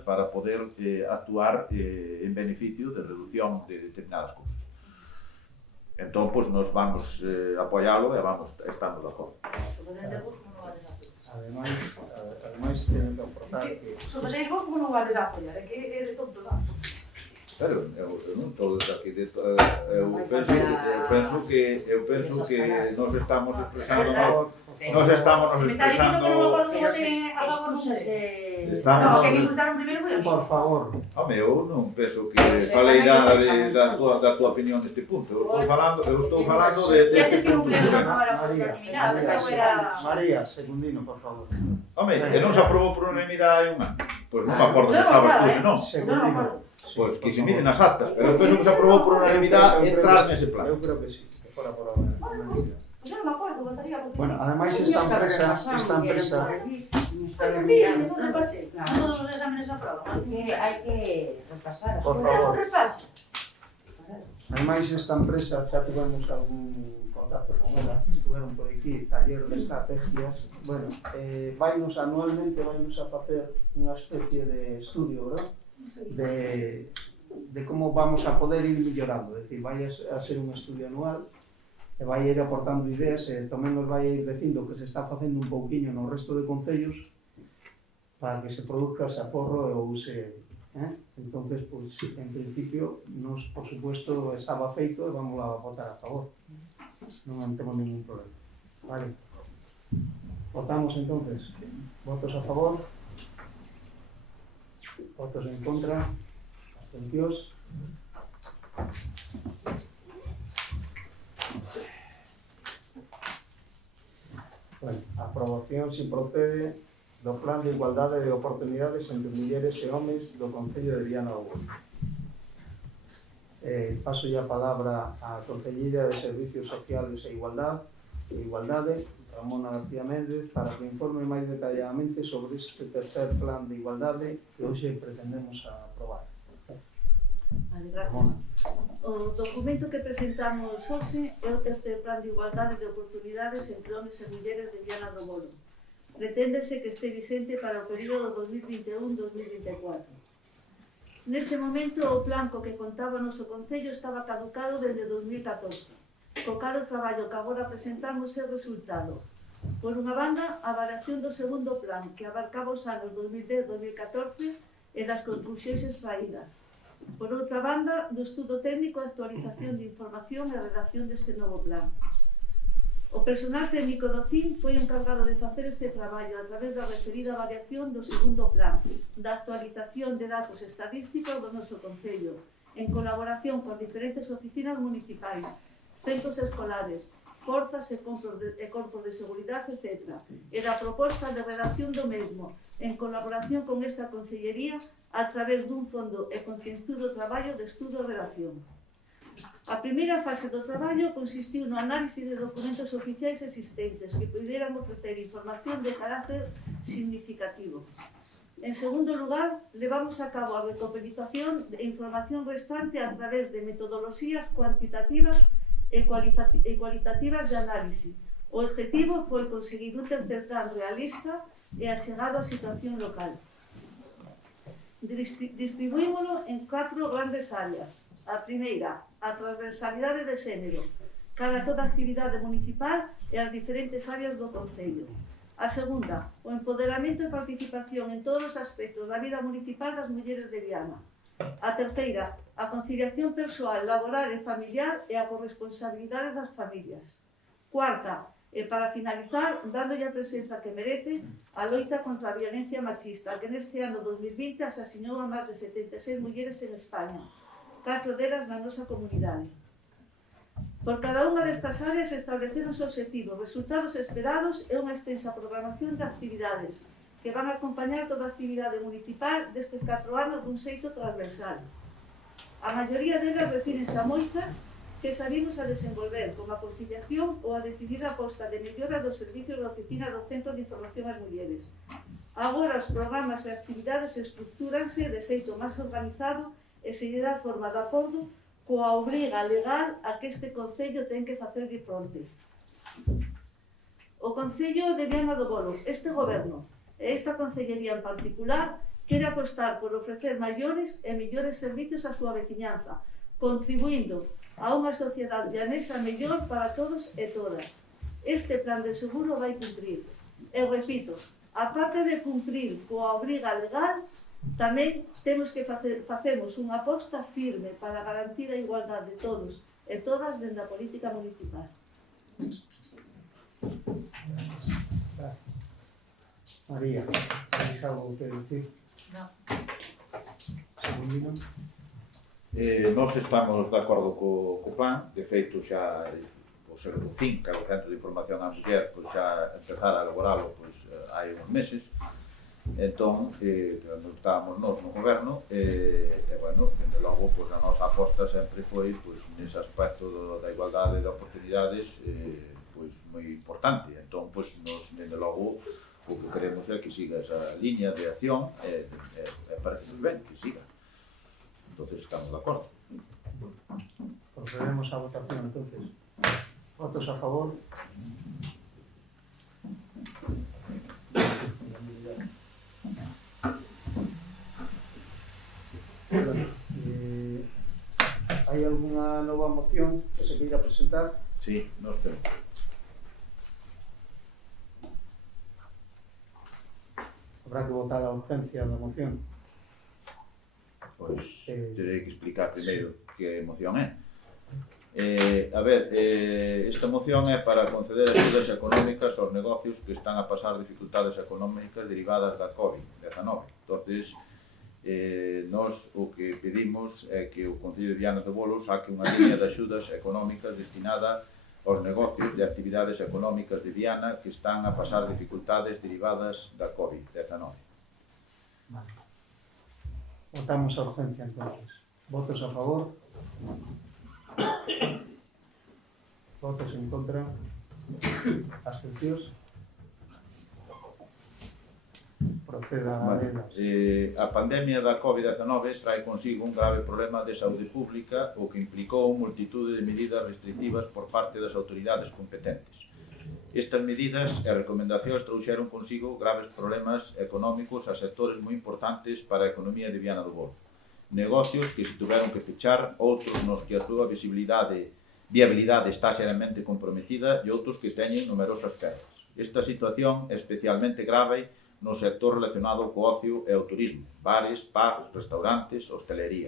para poder actuar en beneficio de reducción de determinadas cousas. Entón, pois, nos vamos apoialo e vamos estando de acordo. Ademais, teño que aportar que... Sobre vos, como non vades a apoiar? É que é de tonto, non? Pero eu non estou aquí eu penso que nos estamos expresando nos estamos expresando. Me está dicindo que non me acordo que voten a favor non sei. No, que insultaron primeiro foi Por favor. Home, eu non penso que falei nada da tua opinión neste punto. Eu estou falando de este tipo de María, segundino, por favor. Home, e non se aprobou por unanimidade hai un ano. Pois non me acordo se estabas tú, se non. Segundino. Pois que se miren as actas, pero despois non se aprobou por unanimidade entrar nese plan. Eu creo que sí, que fora por unanimidade. Pois eu non me acordo, votaría porque... Bueno, ademais esta empresa non repasei, todos os exámenes aproban. Hai que repasar. Por favor. Repaso. Ademais, esta empresa xa tivemos algún contacto con ela, estuveron por aquí, taller de estrategias. Bueno, anualmente vainos a facer unha especie de estudio, ¿verdad? De como vamos a poder ir millorando, é dicir, vai a ser un estudio anual e vai ir aportando ideas e tamén nos vai ir dicindo que se está facendo un pouquiño no resto de concellos para que se produzca ese aforro e o use. Entonces, pues, en principio, nos, por supuesto, estaba feito e vamos a votar a favor. Non temos ningún problema. Vale. Votamos entonces. Votos a favor. Votos en contra. Abstencións. Bueno, aprobación se procede do Plan de Igualdade de Oportunidades entre Mulleres e Homes do Concello de Viana do Bolo. Paso a palabra á Concelleira de Servicios Sociales e Igualdade, Ramona García Méndez, para que informe máis detalladamente sobre este tercer Plan de Igualdade que hoxe pretendemos aprobar. Vale, gracias. O documento que presentamos hoxe é o tercer Plan de Igualdade de Oportunidades entre Homes e Mulleres de Viana do Bolo. Preténdese que este vigente para o período 2021-2024. Neste momento, o plan co que contaba o noso Concello estaba caducado desde 2014, co cal o traballo que agora presentamos é resultado. Por unha banda, a variación do segundo plan, que abarcaba os anos 2010-2014 e das conclusións extraídas. Por outra banda, do estudo técnico e actualización de información e redacción deste novo plan. O personal técnico do CIN foi encargado de facer este traballo a través da referida variación do segundo plan, da actualización de datos estadísticos do noso Concello, en colaboración con diferentes oficinas municipais, centros escolares, forzas e corpos de seguridade, etc., e da proposta de redacción do mesmo, en colaboración con esta Concellería a través dun fondo e concienzudo traballo de estudo e redacción. A primeira fase do traballo consistiu no análise de documentos oficiais existentes que puderan ofrecer información de carácter significativo. En segundo lugar, levamos a cabo a recopilitación de información restante a través de metodoloxías cuantitativas e cualitativas de análise. O objetivo foi conseguir un tercer plan realista e achegado á situación local. Distribuímolo en 4 grandes áreas. A primeira, a transversalidade de xénero, cara a toda a actividade municipal e as diferentes áreas do Concello. A segunda, o empoderamento e participación en todos os aspectos da vida municipal das mulleres de Viana. A terceira, a conciliación persoal, laboral e familiar e a corresponsabilidade das familias. Cuarta, e para finalizar, dándolle a presenza que merece a loita contra a violencia machista, que neste ano 2020 asasinou a máis de 76 mulleres en España, 4 delas na nosa comunidade. Por cada unha destas áreas estableceron os obxectivos, resultados esperados e unha extensa programación de actividades que van a acompañar toda a actividade municipal destes 4 anos dun xeito transversal. A maioría delas refírense a moitas que salimos a desenvolver, como a conciliación ou a decidida aposta de mellora dos servicios da Oficina do Centro de Información ás Mulleres. Agora os programas e actividades estructúranse de xeito máis organizado e se lle dá forma de acordo coa obriga legal a que este Concello ten que facer de fronte. O Concello de Viana do Bolo, este Goberno e esta Concellería en particular, quere apostar por ofrecer maiores e mellores servicios á súa veciñanza, contribuindo a unha sociedade vianesa mellor para todos e todas. Este plan de seguro vai cumprir. E repito, aparte de cumprir coa obriga legal, tamén temos que facemos unha aposta firme para garantir a igualdade de todos e todas dentro da política municipal. María, ¿tienes algo que decir? No. Segundino. Nós estamos de acordo co plan, de feito xa o CIN, que é o Centro de Información á Muller, xa empezar a elaboralo hai uns meses. Entón, cando estábamos nós no goberno, bueno, dende logo, a nosa aposta sempre foi nese aspecto da igualdade de oportunidades moi importante. Entón, nos, dende logo, o que queremos é que siga esa liña de acción e parece ben que siga. Entón, estamos de acordo. Procedemos a votación, entonces. Votos a favor. ¿Hay alguna nova moción que se queira presentar? Sí, nós temos. Habrá que votar a urgencia da moción. Pois terei que explicar primeiro que moción é. A ver, esta moción é para conceder axudas económicas aos negocios que están a pasar dificultades económicas derivadas da COVID-19. Entonces, nós o que pedimos é que o Concello de Viana do Bolo saque unha liña de axudas económicas destinada aos negocios de actividades económicas de Viana que están a pasar dificultades derivadas da COVID-19. Vale. Votamos a urgencia entonces. Votos a favor. Votos en contra. Abstencións. Proceda a lelas. A pandemia da COVID-19 trae consigo un grave problema de saúde pública o que implicou multitude de medidas restrictivas por parte das autoridades competentes. Estas medidas e recomendacións trouxeron consigo graves problemas económicos a sectores moi importantes para a economía de Viana do Bolo. Negocios que se tiveron que fechar, outros nos que a súa viabilidade está seriamente comprometida e outros que teñen numerosas quebras. Esta situación é especialmente grave no sector relacionado co ocio e o turismo, bares, pubs, restaurantes, hostelería.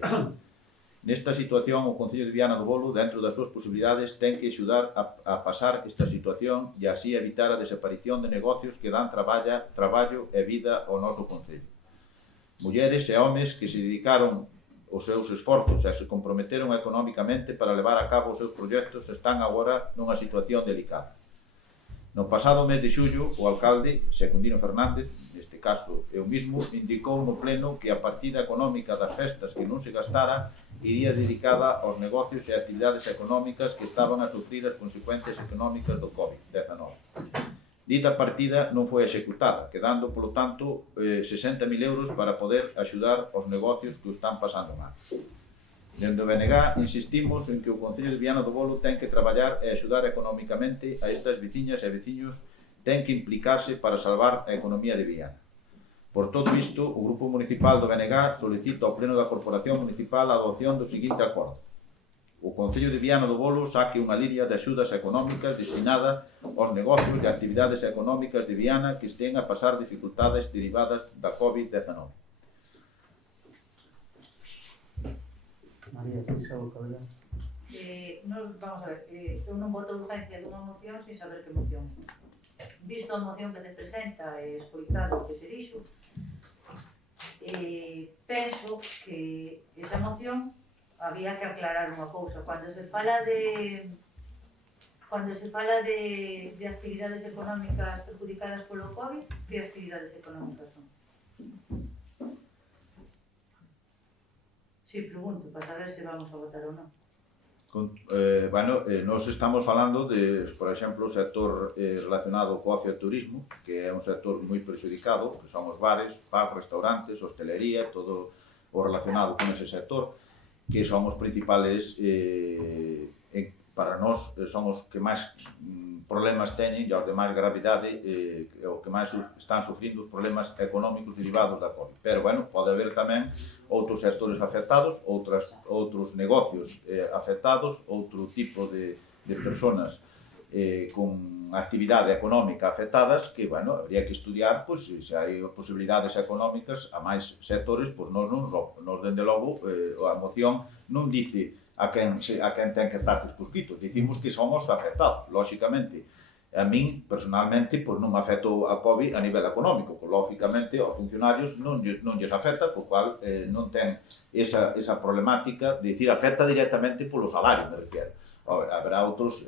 Nesta situación, o Concello de Viana do Bolo, dentro das súas posibilidades, ten que axudar a pasar esta situación e así evitar a desaparición de negocios que dan traballo e vida ao noso Concello. Mulleres e homes que se dedicaron os seus esforzos e se comprometeron económicamente para levar a cabo os seus proxectos están agora nunha situación delicada. No pasado mes de xullo, o alcalde, Secundino Fernández, neste caso eu mismo, indicou no pleno que a partida económica das festas que non se gastara iría dedicada aos negocios e actividades económicas que estaban a sufrir as consecuencias económicas do COVID-19. Dita partida non foi executada, quedando, polo tanto, 60.000 euros para poder axudar aos negocios que o están pasando mal. Dende o BNG insistimos en que o Concello de Viana do Bolo ten que traballar e axudar económicamente a estas veciñas e veciños, ten que implicarse para salvar a economía de Viana. Por todo isto, o Grupo Municipal do BNG solicita ao Pleno da Corporación Municipal a adopción do seguinte acordo. O Concello de Viana do Bolo saque unha liña de axudas económicas destinada aos negocios de actividades económicas de Viana que estén a pasar dificultades derivadas da COVID-19. María, tens algo que hablar? Vamos a ver, eu non voto de urgencia dunha moción sin saber que moción. Visto a moción que se presenta e escoitado o que se dixo, penso que esa moción había que aclarar unha cousa. Cando se fala de actividades económicas perjudicadas polo COVID, que actividades económicas son? Sí, pregunto, para saber se vamos a votar ou non. Nós estamos falando de, por exemplo, o sector relacionado co ocio e turismo, que é un sector moi perxudicado, que son os bares, pubs, restaurantes, hostelería, todo o relacionado con ese sector, que son os principales, para nós, son os que máis problemas teñen e os de máis gravidade, o que máis están sufrindo os problemas económicos derivados da COVID. Pero, pode haber tamén outros sectores afectados, outros negocios afectados, outro tipo de personas con actividade económica afectadas que, habría que estudiar, se hai posibilidades económicas a máis sectores, nos dende logo, a moción non dice a quen ten que estar circunscrito, dicimos que somos afectados, lóxicamente. A min, personalmente, non me afectou a COVID a nivel económico, lógicamente aos funcionarios non lles afecta, por cual non ten esa problemática de dicir afecta directamente polo salario, me refiero. Habrá outros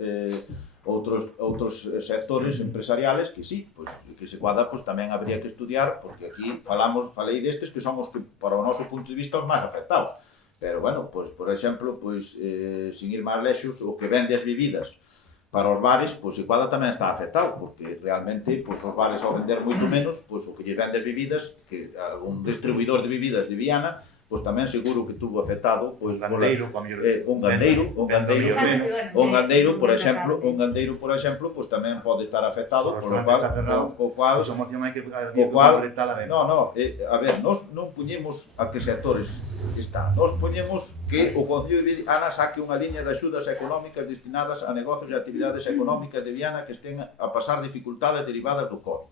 sectores empresariales que sí, que se cuadra, tamén habría que estudiar, porque aquí falei destes que son os que, para o noso punto de vista, os máis afectados. Pero, por exemplo, sin ir máis lexos, o que vende as bebidas para os bares, igual tamén está afectado, porque realmente os bares ao vender moito menos, o que lle vende as bebidas, que algún distribuidor de bebidas de Viana, tamén seguro que tuvo afectado un gandeiro, por exemplo, tamén pode estar afectado, por lo cual a ver, nós non puñemos a que sectores están, nós puñemos que o Concello de Viana saque unha liña de axudas económicas destinadas a negocios e actividades económicas de Viana que estén a pasar dificultades derivadas do COVID.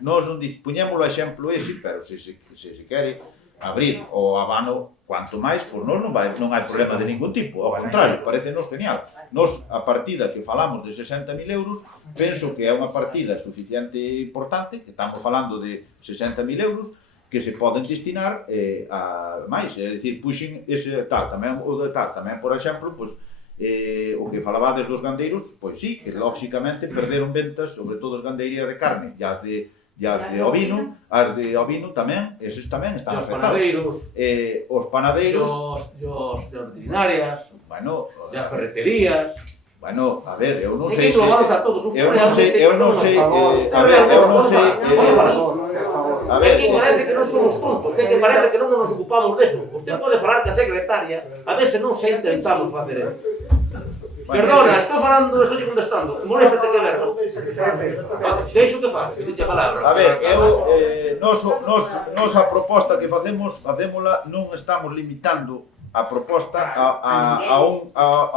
Nos non puñémolo exemplo ese, pero se quere abrir o abano cuanto máis, pois non hai problema de ningún tipo, ao contrario, parecenos genial. Nos, a partida que falamos de 60.000 euros, penso que é unha partida suficiente importante, que estamos falando de 60.000 euros, que se poden destinar a máis, é dicir, puxen ese tal, tamén o de tal, tamén, por exemplo, pois, o que falabades dos gandeiros, pois sí, que lógicamente perderon ventas, sobre todo as gandeirías de carne, e as de ovino, tamén, eses tamén están afectados. Os panadeiros, os de ordinarias, bueno, as ferreterías. Bueno, a ver, eu non sei se... Eu non sei, a ver, que parece que non somos tontos, que parece que non nos ocupamos deso. Usted pode falar que a secretaria, a veces non se intentamos facer eso. Perdona, estou contestando. Moléstate que verlo. Deixo que faça, que dixe a palabra. A ver, nos a proposta que facémola non estamos limitando a proposta a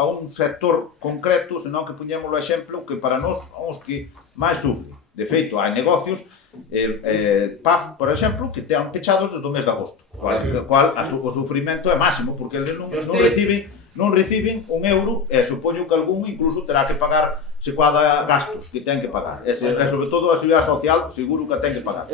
un sector concreto, senón que puñemos o exemplo que para nós os que máis sufren. De feito, hai negocios, PAF, por exemplo, que tean pechados desde o mes de agosto, cual o sufrimento é máximo, porque eles non reciben un euro, e supoño que algún incluso terá que pagar se cada gastos que ten que pagar. E sobre todo a seguridade social, seguro que ten que pagar.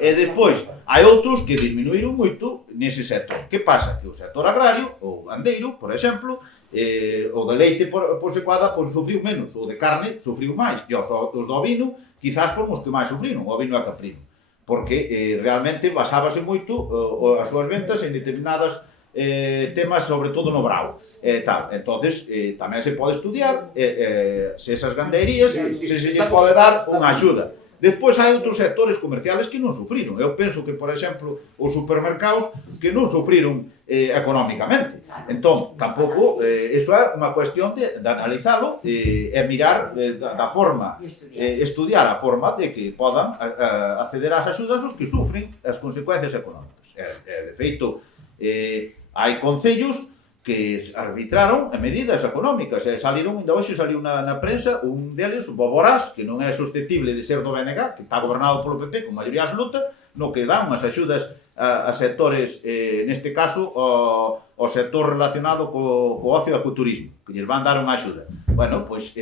E despois, hai outros que disminuíron moito nese sector. Que pasa? Que o sector agrario, o gandeiro, por exemplo, o de leite por secuada, sufriu menos, o de carne sufriu máis, e os do ovino, quizás foron os que máis sufriron, o ovino e a caprino. Porque realmente basábase moito as súas ventas en determinadas temas, sobre todo no brao, tal. Entonces, tamén se pode estudiar se esas gandeirías se lle pode dar unha axuda. Despois hai outros sectores comerciales que non sufriron. Eu penso que, por exemplo, os supermercados que non sufriron económicamente. Entón, tampouco, iso é unha cuestión de analizalo e mirar da forma, estudiar a forma de que podan acceder ás axudas os que sufren as consecuencias económicas. De feito, hai concellos que arbitraron medidas económicas, ainda hoxe saliu na prensa un deles, o Boborás, que non é susceptible de ser do BNG, que está gobernado polo PP con maioría absoluta, no que dan unhas axudas a sectores, neste caso, ao sector relacionado co ocio e co turismo, que lles van dar unha axuda. Bueno, pois,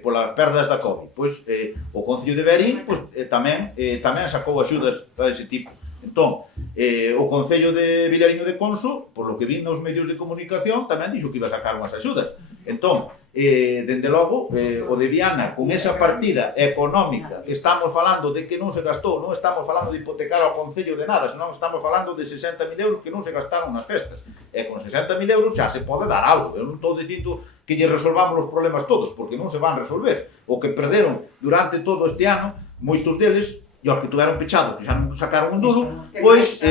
polas perdas da COVID. Pois, o Concello de Verín tamén sacou axudas para ese tipo. Entón, o Concello de Vilariño de Conso, por lo que vi nos medios de comunicación, tamén dixo que iba a sacar unhas axudas. Entón, dende logo, o de Viana, con esa partida económica, estamos falando de que non se gastou, non estamos falando de hipotecar ao Concello de nada, senón estamos falando de 60.000 euros que non se gastaron nas festas. E con 60.000 euros xa se pode dar algo. Eu non estou dicindo que lle resolvamos os problemas todos, porque non se van resolver. O que perderon durante todo este ano, moitos deles, e os que tuveron pechado, que xa non sacaron un duro, pois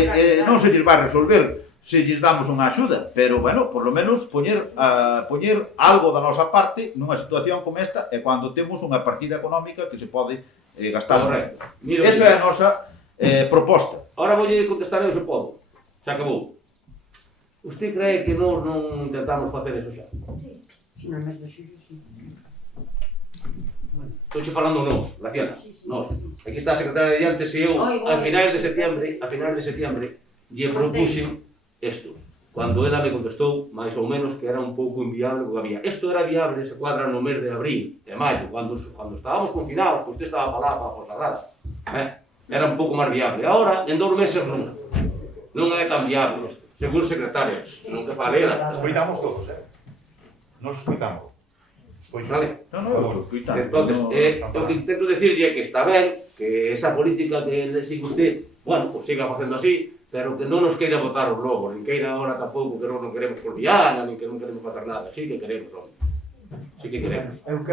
non se lles vai resolver se lles damos unha axuda, pero, bueno, por lo menos poñer algo da nosa parte nunha situación como esta e cando temos unha partida económica que se pode gastar nisso. Esa é a nosa proposta. Ahora voulle contestar eu se podo. Se acabou. Usted cree que nós non intentamos facer eso xa? Si, no mes de xullo, si. Estou falando nós, Graciana, nós. Aquí está a secretaria de Diantes e eu, a finais de setembro, lle propuxen isto. Cando ela me contestou, máis ou menos, que era un pouco inviable o que había. Isto era viable, se cuadra no mes de abril, de maio, cando estábamos confinados, que usted estaba para lá, para Fonsagrada. Era un pouco máis viable. Ahora, en 2 meses non é tan viable isto. Según secretaria, non que fale ela. Escoitamos todos, Nos escoitamos. Pois vale. Entonces, o que intento decirlle é que está ben, que esa política que sigue usted, bueno, pues siga facendo así, pero que non nos queira botar os lobos, nin queira ahora tampouco que non queremos por Viana, nin que non queremos facer nada, sí que queremos, hombre. Sí que queremos. Eu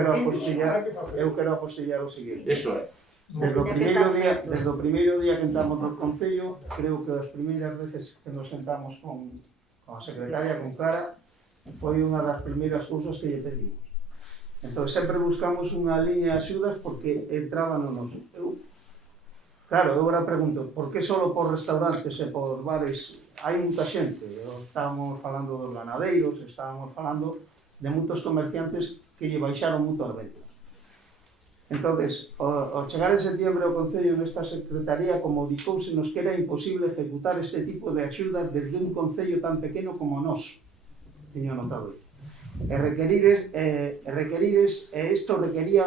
quero aposellar o seguinte. Eso é. Desde o primeiro día que entramos no Concello, creo que as primeiras veces que nos sentamos con a secretaria, con Clara, foi unha das primeiras cousas que lle pedimos. Entón, sempre buscamos unha liña de axudas porque entraba no noso. Claro, eu agora pregunto, por que só por restaurantes e por bares hai moita xente? Estábamos falando dos ganadeiros, estábamos falando de moitos comerciantes que lle baixaron moito as ventas. Entonces, ao chegar en setembro o Concello nesta Secretaría comunicouse nos que era imposible ejecutar este tipo de axudas desde un Concello tan pequeno como o noso. Teño notado. Isto requería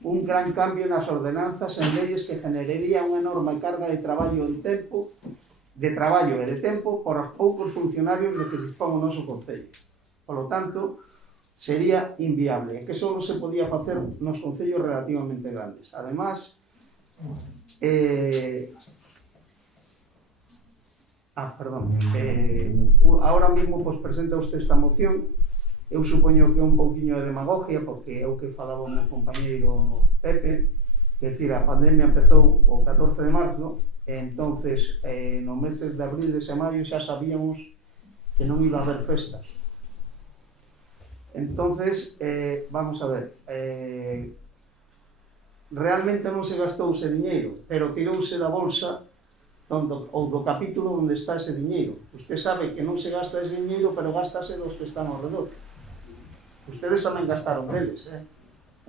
un gran cambio nas ordenanzas en leyes que generaría unha enorme carga de traballo e de tempo para os poucos funcionarios de que dispón o noso Concello. Por lo tanto, sería inviable, que só se podía facer nos concellos relativamente grandes. Además, ahora mismo presenta usted esta moción. Eu supoño que é un pouquiño de demagogia, porque é o que falaba o meu compañeiro Pepe, que decir, a pandemia empezou o 14 de marzo, e entonces nos meses de abril e maio xa sabíamos que non iba a haber festas. Entonces, vamos a ver, realmente non se gastou ese diñeiro, pero tirouse da bolsa ou do capítulo onde está ese diñeiro. Usted sabe que non se gasta ese diñeiro, pero gastase dos que están ao redor. Ustedes tamén gastaron deles,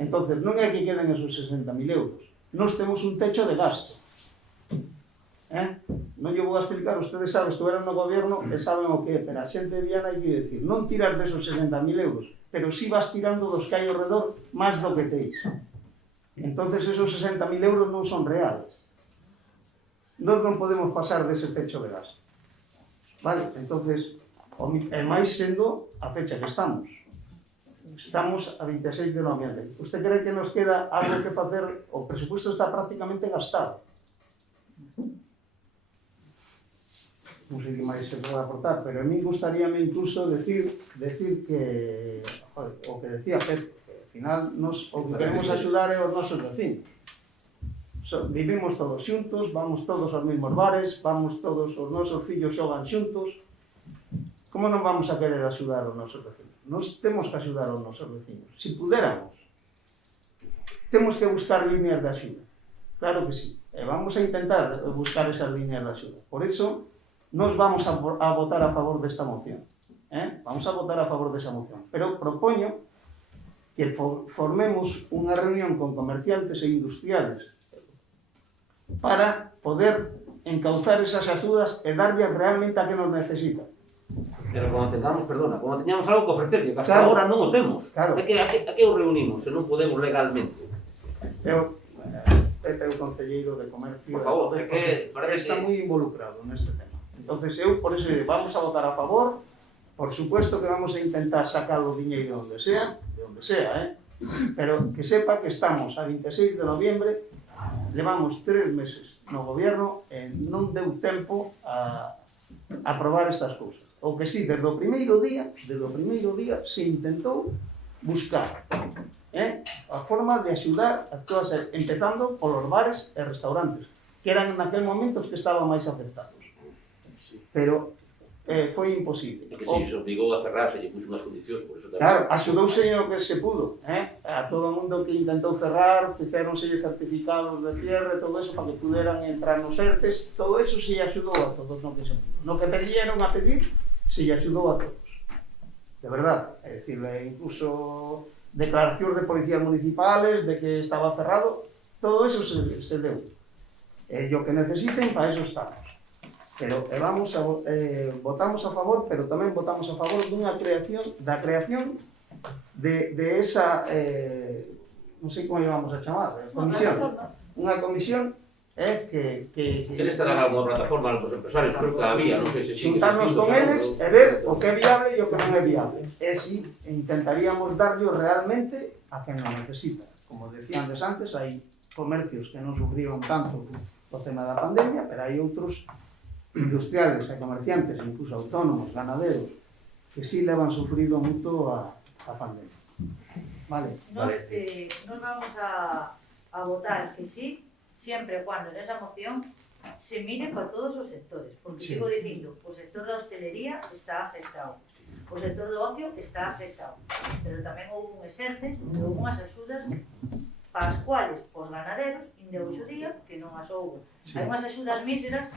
Entonces, non é que queden esos 60.000 euros. Nós temos un techo de gasto. Non lle vou a explicar, ustedes saben, estuveron no goberno e saben o que é, pero a xente de Viana hai que decir, non tirar desos 60.000 euros, pero si vas tirando dos que hai ao redor máis do que teis. Entonces, esos 60.000 euros non son reales. Nós non podemos pasar dese techo de gasto. Vale? Entonces, e máis sendo a fecha que estamos. Estamos a 26 de noviembre. Usted cree que nos queda algo que facer? O presupuesto está prácticamente gastado. Non sei que máis se pode aportar, pero a mí gustaríame incluso decir que, joder, o que decía Pep, que ao final o que queremos axudar é os nosos vecinos. Vivimos todos xuntos, vamos todos aos mesmos bares, vamos todos, os nosos fillos xogan xuntos. Como non vamos a querer axudar aos nosos vecinos? Nos temos que axudar aos nosos vecinos. Si puderamos, temos que buscar líneas de axuda. Claro que sí. E vamos a intentar buscar esas líneas de axuda. Por eso, nos vamos a votar a favor desta moción. Vamos a votar a favor desa moción. Pero propoño que formemos unha reunión con comerciantes e industriales para poder encauzar esas axudas e darlle realmente a que nos necesitan. Pero como tengamos, perdona, como teñamos algo que ofrecer, que hasta Claro. agora non o temos. Claro. É que a que o reunimos, se non podemos legalmente? Pepe é o concelleiro de comercio. Por favor, é que parece está moi involucrado neste tema. Entonces eu, por eso, vamos a votar a favor. Por supuesto que vamos a intentar sacar o diñeiro de onde sea, pero que sepa que estamos a 26 de noviembre, levamos 3 meses no gobierno e non deu tempo a aprobar estas cousas. O que sí, desde o primeiro día se intentou buscar a forma de axudar a todas, empezando polos bares e restaurantes, que eran naquel momento os que estaban máis afectados. Pero foi imposible. É que se obligou a cerrar, se lle puxo unhas condicións, por eso tamén. Claro, axudouse o que se pudo, a todo o mundo que intentou cerrar, fixeronse certificados de cierre, todo eso, para que puderan entrar nos ERTES, todo eso se axudou a todos no que se pudo. No que pedieron a pedir, se axudou a todos. De verdad, é dicir, incluso declaracións de policías municipales de que estaba cerrado, todo eso se deu. E o que necesiten, para eso estamos. Pero votamos a favor, pero tamén votamos a favor da creación de esa, non sei como vamos a chamar, comisión. Unha comisión que Eles terán alguna plataforma dos empresarios, creo que había, non sei se xuntarnos con eles e ver o que é viable e o que non é viable. E si intentaríamos darlle realmente a quen non necesita. Como decía antes, hai comercios que non sufriron tanto o tema da pandemia, pero hai outros industriales e comerciantes, incluso autónomos, ganaderos, que sí le han sufrido moito a pandemia. Vale. Nos vamos a votar que sí, siempre e cuando en esa moción se mire para todos os sectores, porque Sí. sigo dicindo, o sector da hostelería está afectado, o sector do ocio está afectado, pero tamén houve un exerces, houve unhas axudas para as cuales os ganaderos, indeu o día, que non as houve. Sí. Hai unhas axudas míseras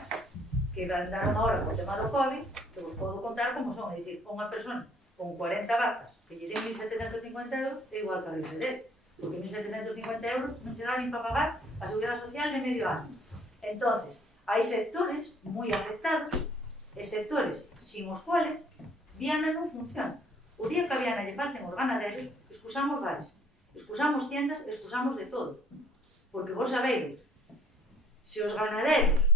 que andaron agora co tema do COVID, que vos podo contar como son, é dicir, unha persona con 40 vacas que lle den 1.750 euros é igual que a rei dele. porque 1.750 euros non te dá nin para pagar a Seguridade Social de medio ano. Entonces, hai sectores moi afectados e sectores sin os cuales Viana non funciona. O día que a Viana lle falten os ganaderos, excusamos bares, excusamos tiendas, excusamos de todo. Porque vos sabeis, se os ganaderos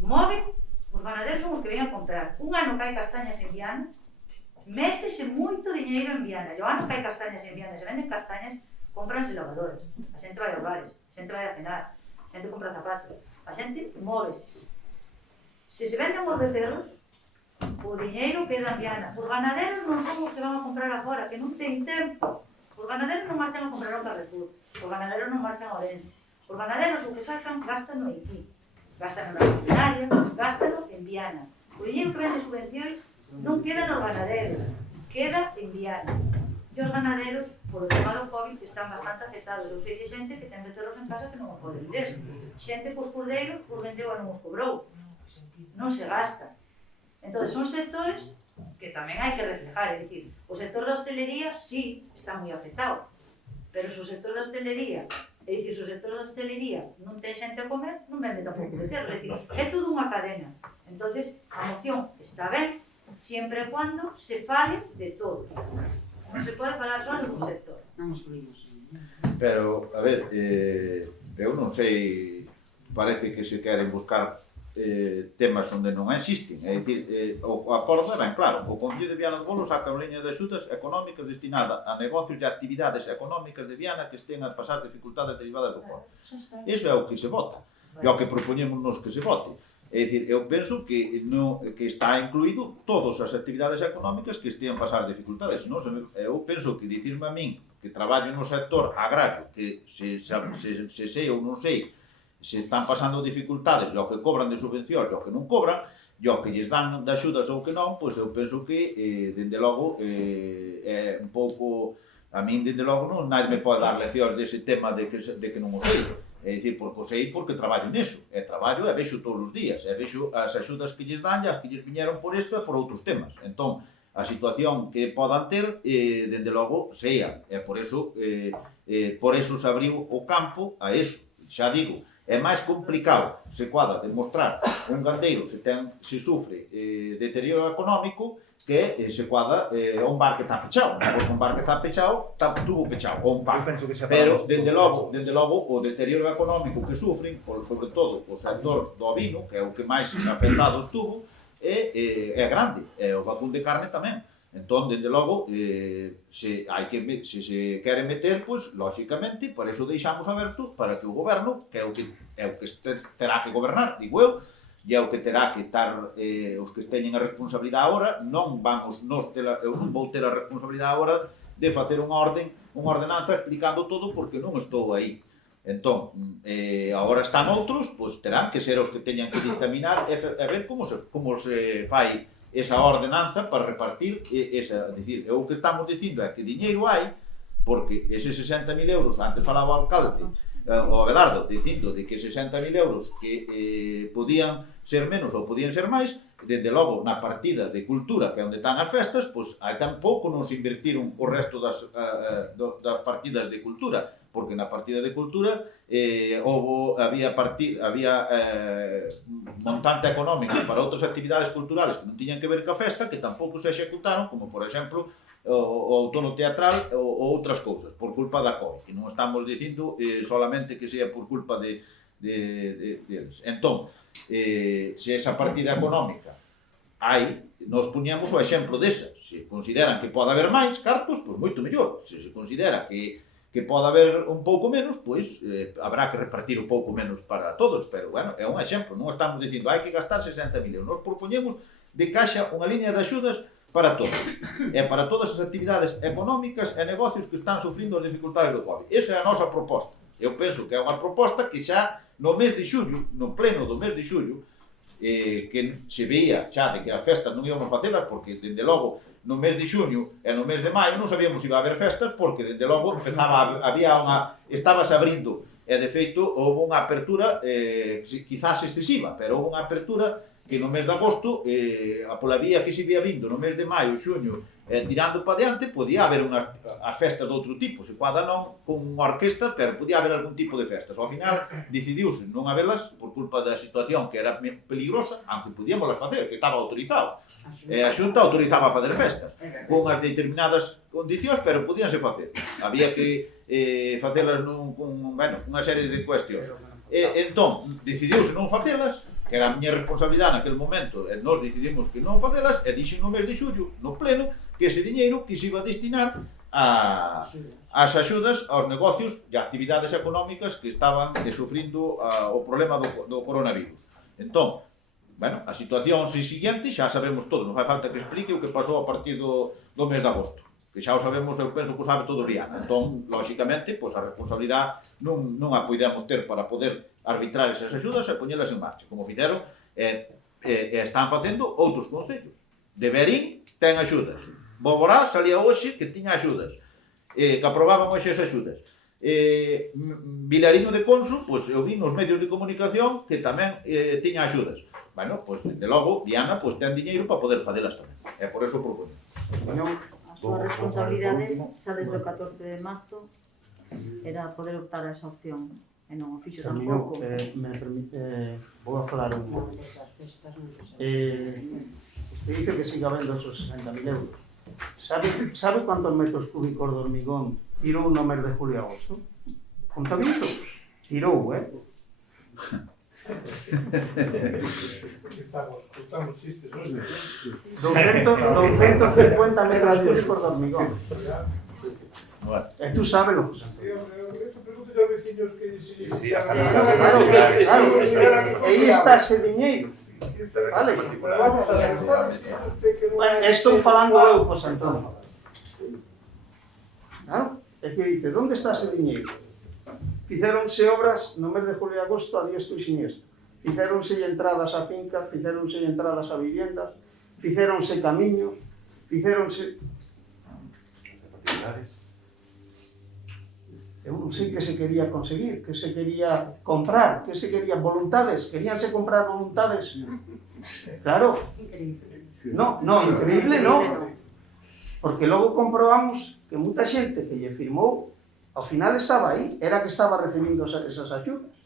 moven, os ganaderos son os que ven a comprar. Un ano que hai castañas en Viana, métese moito diñeiro en Viana. E o ano que hai castañas en Viana, se venden castañas, cómpranse lavadoras. A xente vai aos bares, a xente vai a cenar, a xente compra zapatos, a xente móvese. Se se venden os becerros, o diñeiro queda en Viana. Os ganaderos non son os que van a comprar agora, que non ten tempo. Os ganaderos non marchan a comprar ao Carrefour, os ganaderos non marchan a Orense. Os ganaderos o que sacan gastan no Haití, gastan na veterinaria, gastan en Viana. O diñeiro que vende subvencións non queda nos ganaderos, queda en Viana. E os ganaderos, por o tema do COVID, están bastante afectados. Eu sei de xente que ten becerros en casa que non o pode vender. Xente cos cordeiros, os vendeu e non os cobrou. Non se gasta. Entón, son sectores que tamén hai que reflejar. É dicir, o sector da hostelería, sí, está moi afectado. Pero se o sector da hostelería, é dicir, se o sector da hostelería non ten xente a comer, non vende tampouco becerros. É dicir, é todo unha cadena. Entón, a moción está ben, sempre e cuando se fale de todos. Non se pode falar só dun sector. Non nos subimos. Pero, a ver, eu non sei, parece que se queren buscar temas onde non existen. É dicir, o acordo é ben claro. O Concello de Viana do Bolo saca unha liña de axudas económicas destinada a negocios e actividades económicas de Viana que estén a pasar dificultades derivadas do COVID. Iso é o que se vota. E o que propoñemos nos que se vote. É dicir, eu penso que está incluído todas as actividades económicas que estean a pasar dificultades. Non? Eu penso que dicirme a min que traballo no sector agrario, que se sei ou non sei se están pasando dificultades, e o que cobran de subvencións, e o que non cobran, e o que lles dan de axudas ou que non, pois eu penso que, dende logo, é un pouco... A min, dende logo, non nadie me pode dar leccións dese tema de que non o sei. É dicir, porque o sei porque traballo neso. E traballo e vexo todos os días. E vexo as axudas que lles dan e as que lles viñeron por isto e por outros temas. Entón, a situación que podan ter, dende logo, sea. E por eso se abriu o campo a eso. Xa digo, é máis complicado se cuadra demostrar un gandeiro se sufre deterioro económico que se cuadra un bar que está pechado, porque un bar que está pechado tuvo pechado, ou un bar. Pero, dende logo, o deterioro económico que sufren, sobre todo o sector do ovino, que é o que máis afectado estuvo, é grande, e o vacún de carne tamén. Entón, dende logo, se se queren meter, pois, lóxicamente, por eso deixamos aberto para que o goberno, que é o que terá que gobernar, digo eu, e é o que terá que estar os que teñen a responsabilidade agora, non vamos eu non vou ter a responsabilidade agora de facer unha ordenanza explicando todo porque non estou aí. Entón, agora están outros, pois terán que ser os que teñan que dictaminar e ver como se fai esa ordenanza para repartir esa, dicir, o que estamos dicindo é que diñeiro hai, porque eses 60.000 euros, antes falaba o alcalde, o Abelardo, dicindo de que 60.000 euros que podían ser menos ou podían ser máis, dende logo na partida de cultura, que é onde están as festas, pois aí tampouco non se invertiron o resto das partidas de cultura, porque na partida de cultura había montante económico para outras actividades culturales que non tiñan que ver ca festa, que tampouco se executaron, como por exemplo o outono teatral ou outras cousas, por culpa da COVID, que non estamos dicindo solamente que sea por culpa de eles. Entón, se esa partida económica nos poñamos o exemplo desa. Se consideran que pode haber máis cartos, pois moito mellor. Se considera que pode haber un pouco menos, pois habrá que repartir un pouco menos para todos, pero, bueno, é un exemplo, non estamos dicindo hai que gastar 60.000 euros, nos propoñemos de caixa unha liña de axudas para todos, e para todas as actividades económicas e negocios que están sufrindo as dificultades do COVID. Esa é a nosa proposta. Eu penso que é unha proposta que xa no mes de xullo, no pleno do mes de xullo, que se veía xa de que as festas non íbamos facelas, porque, dende logo, no mes de xuño e no mes de maio non sabíamos se iba a haber festas, porque, dende logo, estábase abrindo, e, de feito, houve unha apertura, quizás excesiva, pero houve unha apertura que no mes de agosto, pola vía que se vía vindo no mes de maio, xuño, tirando para diante, podía haber as festas de outro tipo, se cuada non con unha orquesta, pero podía haber algún tipo de festas. Ao final, decidiuse non haberlas por culpa da situación que era peligrosa, aunque podíamos facer, que estaba autorizado. A Xunta autorizaba a facer festas, con as determinadas condicións, pero podíanse facer. Había que facelas unha serie de cuestións. Entón, decidiuse non facelas, que era a miña responsabilidade naquele momento, e nós decidimos que non facelas, e dixen no mes de xullo, no pleno, que ese diñeiro que se iba a destinar ás axudas aos negocios e actividades económicas que estaban sufrindo o problema do coronavirus. Entón, a situación seguinte xa sabemos todo, non fai falta que explique o que pasou a partir do mes de agosto, que xa o sabemos, eu penso que o sabe todo o Rihanna. Entón, lógicamente, a responsabilidade non a podemos ter para poder arbitrar esas axudas e poñelas en marcha, como fizeron están facendo outros concellos. De Berín ten axudas, Boborá salía hoxe que tiña axudas, que aprobaban hoxe as axudas. Vilariño de Conso, eu vi nos medios de comunicación que tamén tiña axudas. De logo, Viana ten diñeiro para poder facelas tamén. E por eso propoño. A súa responsabilidade, xa desde o 14 de marzo, era poder optar a esa opción. E non o fixo tampouco. Me permite, vou a falar un pouco. Usted dice que siga vendo esos 60.000 euros. ¿Sabe cuántos metros cúbicos de hormigón tirou no mes de julio e agosto? Contabilizo. Tirou, Estamos chistes, ¿no? 250 metros cúbicos de hormigón. Tú sabes lo que es. Pregúntale aos veciños que Aí está ese diñeiro. Vale. Vamos a ver. Estou falando eu, José Antonio. Claro, é que dice, onde está ese diñeiro? Fixéronse obras no mes de julio e agosto a diestro e siniestro. Fixéronse entradas a fincas, fixéronse entradas a viviendas, fixéronse camiños, fixéronse... Eu non sei que se quería conseguir, que se quería comprar, que se quería voluntades, queríanse comprar voluntades. Claro. No, increíble no. Porque logo comprobamos que moita xente que lle firmou, ao final estaba aí, era que estaba recibindo esas axudas.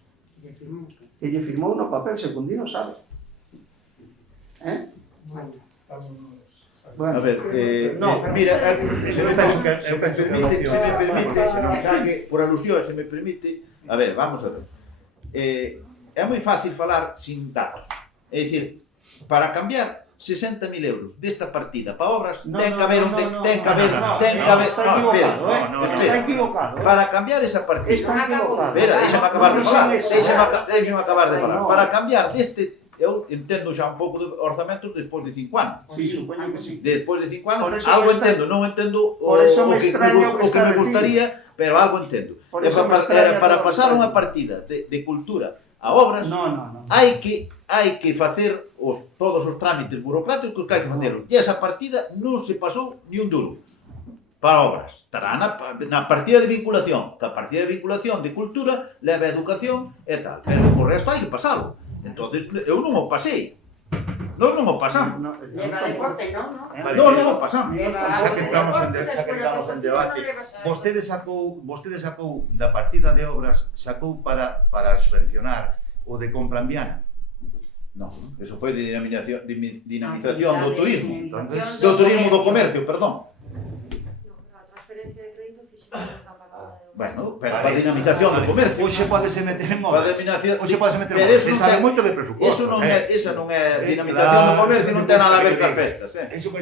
Que lle firmou no papel, Secundino sabe. Bueno, a ver, mira, se me permite, xa que por alusión, se me permite, a ver, vamos a ver. É moi fácil falar sin datos. É dicir, para cambiar 60.000 euros desta partida para obras, ten que haber está equivocado. Para cambiar esa partida. Está equivocado. Espera, déxame acabar de falar. Para cambiar deste, eu entendo xa un pouco de orzamentos despois de 5 anos. Sí, supoño que sí. Despois de 5 anos, algo entendo, non entendo o que me gustaría, pero algo entendo. Para pasar unha partida de cultura a obras, hai que facer todos os trámites burocráticos que hai que facer. E esa partida non se pasou ni un duro para obras. Estará na partida de vinculación, que a partida de vinculación de cultura leva a educación e tal, pero o resto hai que pasalo. Entonces, eu non o pasei. Nós non o pasamos. Leva deporte, non? Non o pasamos. Xa que entramos en debate. Vostede sacou da partida de obras, sacou para subvencionar o de compra en Viana? Non, eso foi de dinamización do turismo. Do turismo do comercio, perdón. A transferencia de crédito físico está pagada. Bueno, pero para dinamización do comercio. Hoxe podese meter en obras. Hoxe podese meter en obras. Se sabe moito de presuposto. Esa non é dinamización do comercio, non ten nada a ver cas festas.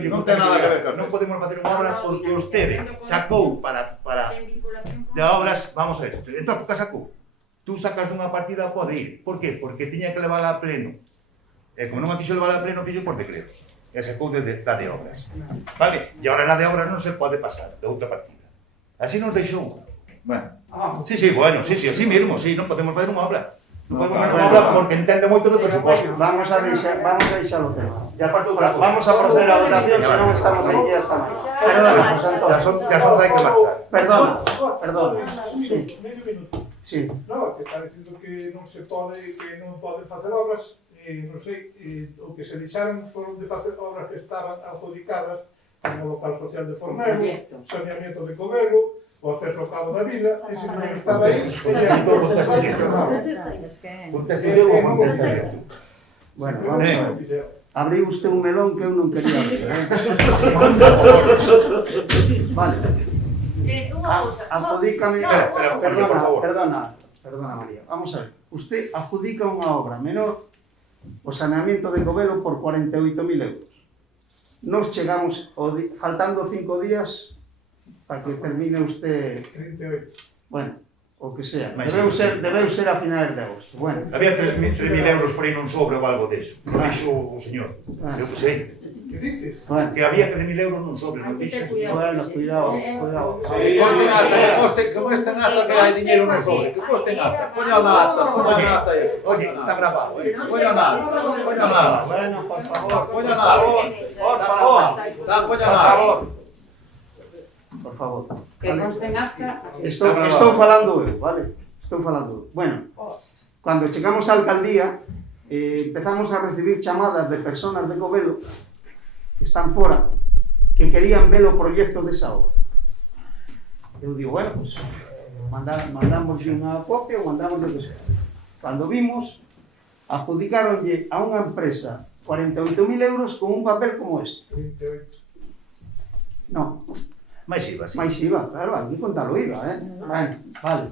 Non ten nada a ver cas festas. Non podemos facer unha obra porque vostede sacou para de obras, vamos a ver. Entón, que sacou? Tú sacas dunha partida, pode ir. Por qué? Porque tiña que levar a pleno. E como non a quixo levar a pleno, fixo por decreto. E sacou da de obras. Vale? E agora na de obras non se pode pasar de outra partida. Así nos deixou. Bueno. Sí, bueno, así mesmo, sí, non podemos fazer unha obra. Non podemos fazer unha obra porque entende moito do presupuesto. Vamos a deixar o tema. Vamos a proceder a votación, se non estamos aquí hasta mañana. Perdona, José Antonio. Ya só hai que marchar. Perdona. Medio minuto. Sí. No, que está dicindo que non se pode, que non poden facer obras non sei, o que se deixaron foron de facer obras que estaban adjudicadas como o local social de Fornelo, saneamiento de Covelo, o acceso ao Cabo da Vila, e se non estaba aí, ella todo está gestionado. Contestareu ou contestareu? Bueno, vamos a ver. Abriu usted un melón que eu non quería abrir. Vale. Adjudícame... Perdona, María. Vamos a ver. Usted adjudica unha obra menor, o saneamiento de Covelo, por 48.000 euros. Nos chegamos, faltando 5 días, para que termine usted... 38. Bueno, o que sea. Debeu ser a finales de agosto. Bueno. Había 3.000 euros por aí nun sobre ou algo deso. Non dixo o señor. Eu que sei. Que dices? Bueno. Que había 3.000 euros nun sobre, non dixo. Bueno, cuidado. Que costen ata, que costen ata que hai diñeiro no sobre, que costen ata. Poña na ata eso. Oye, está grabado, Poña na ata. Bueno, por favor. Poña na ata. Por favor. Poña na ata. Por favor. Que consten acta. Estou falando eu, vale? Estou falando eu. Bueno, cando chegamos á alcaldía, empezamos a recibir chamadas de personas de Covelo que están fora, que querían ver o proxecto desa obra. Eu digo, bueno, pues, mandamos unha copia ou mandamos o que sea. Cando vimos, adjudicaronlle a unha empresa 48.000 euros con un papel como este. 38. No. Mais iba, sí. Mais iba, claro, aquí contalo iba, Bueno, vale.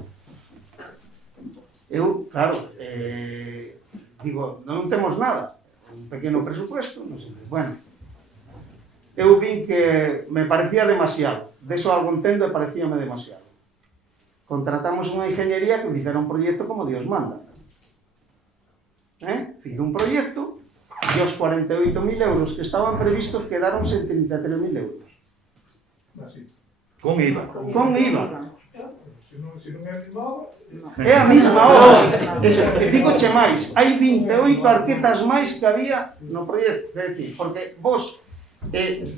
Eu, claro, digo, non temos nada, un pequeno presupuesto, non sei, bueno. Eu vin que me parecía demasiado, deso algo entendo e parecíame demasiado. Contratamos unha ingeniería que fixera un proxecto como Dios manda. Fiz un proxecto e os 48.000 euros que estaban previstos quedaronse en 33.000 euros. Así. Con IVA. Con IVA. Se non é a mesma obra... É a mesma obra. Digoche máis, hai 28 arquetas máis que había no proxecto. É dicir, porque vos,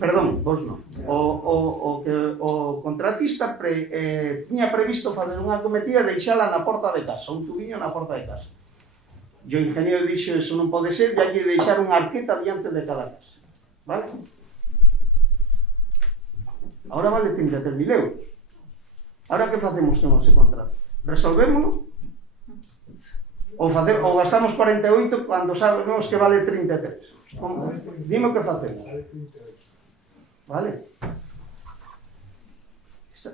perdón, vos non. O contratista tiña previsto fazer unha cometida e deixala na porta de casa, un tubiño na porta de casa. E o ingeniero dixo, eso non pode ser, e hai que deixar unha arqueta diante de cada casa. Vale? Ahora vale 33.000 euros. Ahora que facemos con ese contrato? Resolvémoslo? Ou gastamos 48 cando sabemos que vale 33? Dime o que facemos. Vale?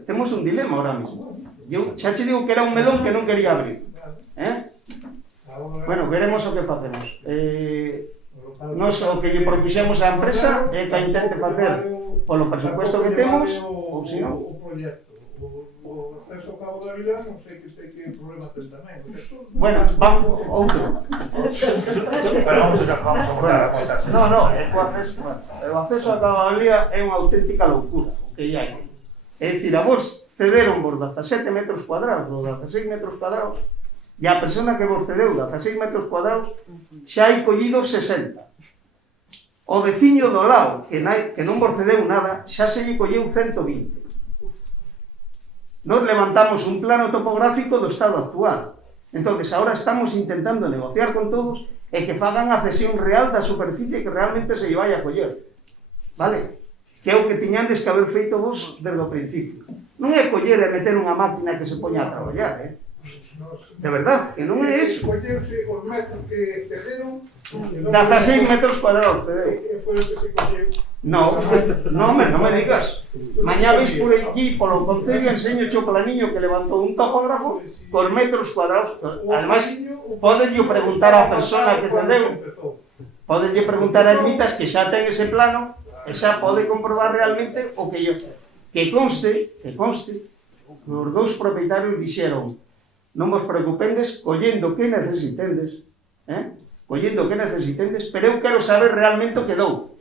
Temos un dilema ahora mismo. Eu xa che digo que era un melón que non quería abrir. Bueno, veremos o que facemos. Nos o que lle propuxemos á empresa é que a intente facer polo presupuesto que temos, ou se non... O proxecto, o acceso ao Cabo da Vila, non sei que problema ten tamén. Bueno, vamos, outro. Pero vamos a contar. No, o acceso ao Cabo da Vila é unha auténtica loucura, o que hai. É dicir, a vos cederon vos 17 metros cuadrados, ou 16 metros cuadrados, e a persona que vos cedeu 16 metros cuadrados xa hai collido 60. O veciño do lado, que non vos cedeu nada, xa se lle colleu 120. Nos levantamos un plano topográfico do estado actual. Entonces, ahora estamos intentando negociar con todos e que fagan a cesión real da superficie que realmente se lle vai a coller. Vale? Que é o que tiñandes que haber feito vos desde o principio. Non é coller e meter unha máquina que se poña a traballar, De verdad, que non é eso. Colleuse os metros que cederon... 16 metros cuadrados cedeu. E foi o que se colleu. Non me digas. Mañá veis por aquí, polo Concello, enseño o planiño que levantou un topógrafo por metros cuadrados. Además, podenlle preguntar á persona que cedeu, podenlle preguntar a Ermitas que xa ten ese plano e xa pode comprobar realmente o que yo... Que conste, os dous propietarios dixeron: non vos preocupendes, collendo que necesitendes, pero eu quero saber realmente o que dou.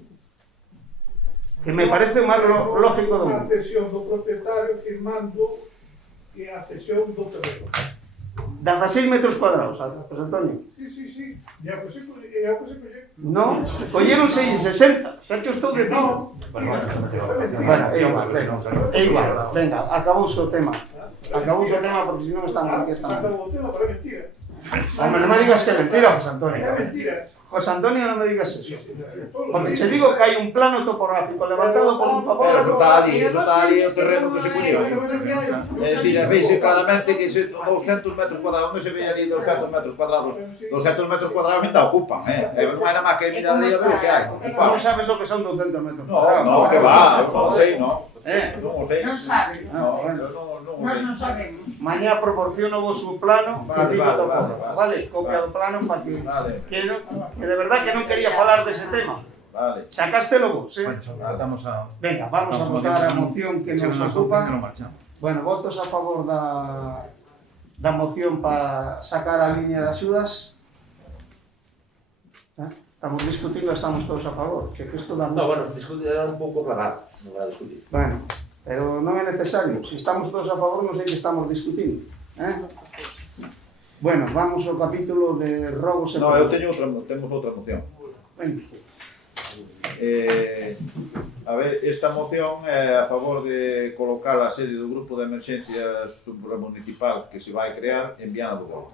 Que me parece o máis lógico do mundo. A cesión do propietario firmando que a cesión do terreno. 16 metros cuadrados, José Antonio. Sí. E a que se colleu. Non, colleronse en 60. Xa cho estou dicindo. Bueno, é igual. Venga, acabouse o tema. Acabouse o tema porque senón estamos aquí. Acabou o tema, pero é mentira. Hombre, non me digas que é mentira, José Antonio. É mentira. José Antonio, non me digas eso. Porque che digo que hai un plano topográfico levantado por un Pero eso topógrafo. está ali o terreno que se ponió. É dicir, veise claramente que se 200 metros cuadrados, non se ve ali 200 metros cuadrados. 200 metros cuadrados ainda ocupan, non hai nada máis que mirar ali a ver o que hai. Non sabes o que son 200 metros No, cuadrados. no, que va, non o sei, non. Non o sei. Non sabe. No, bueno. Non o Nós sei. non sabemos. Mañá proporciono vos un plano que Vale, diga vale, topógrafo, vale. vale? Copia do plano para que Vale. quero, que de verdad que non quería falar dese tema. Vale. Sacástelo vos, Bueno, estamos a... Venga, vamos a votar a moción que nos ocupa. marchamos. Bueno, votos a favor da moción para sacar a línea de axudas. Estamos discutindo, estamos todos a favor. Que isto dá No, bueno, discutir era un pouco plagado, non vai a discutir. Bueno, pero non é necesario. Se estamos todos a favor, non sei que estamos discutindo. Bueno, vamos ao capítulo de robos e No, eu temos outra moción. Venga. A ver, esta moción é a favor de colocar a sede do grupo de emerxencia supramunicipal que se vai crear en Viana do Bolo.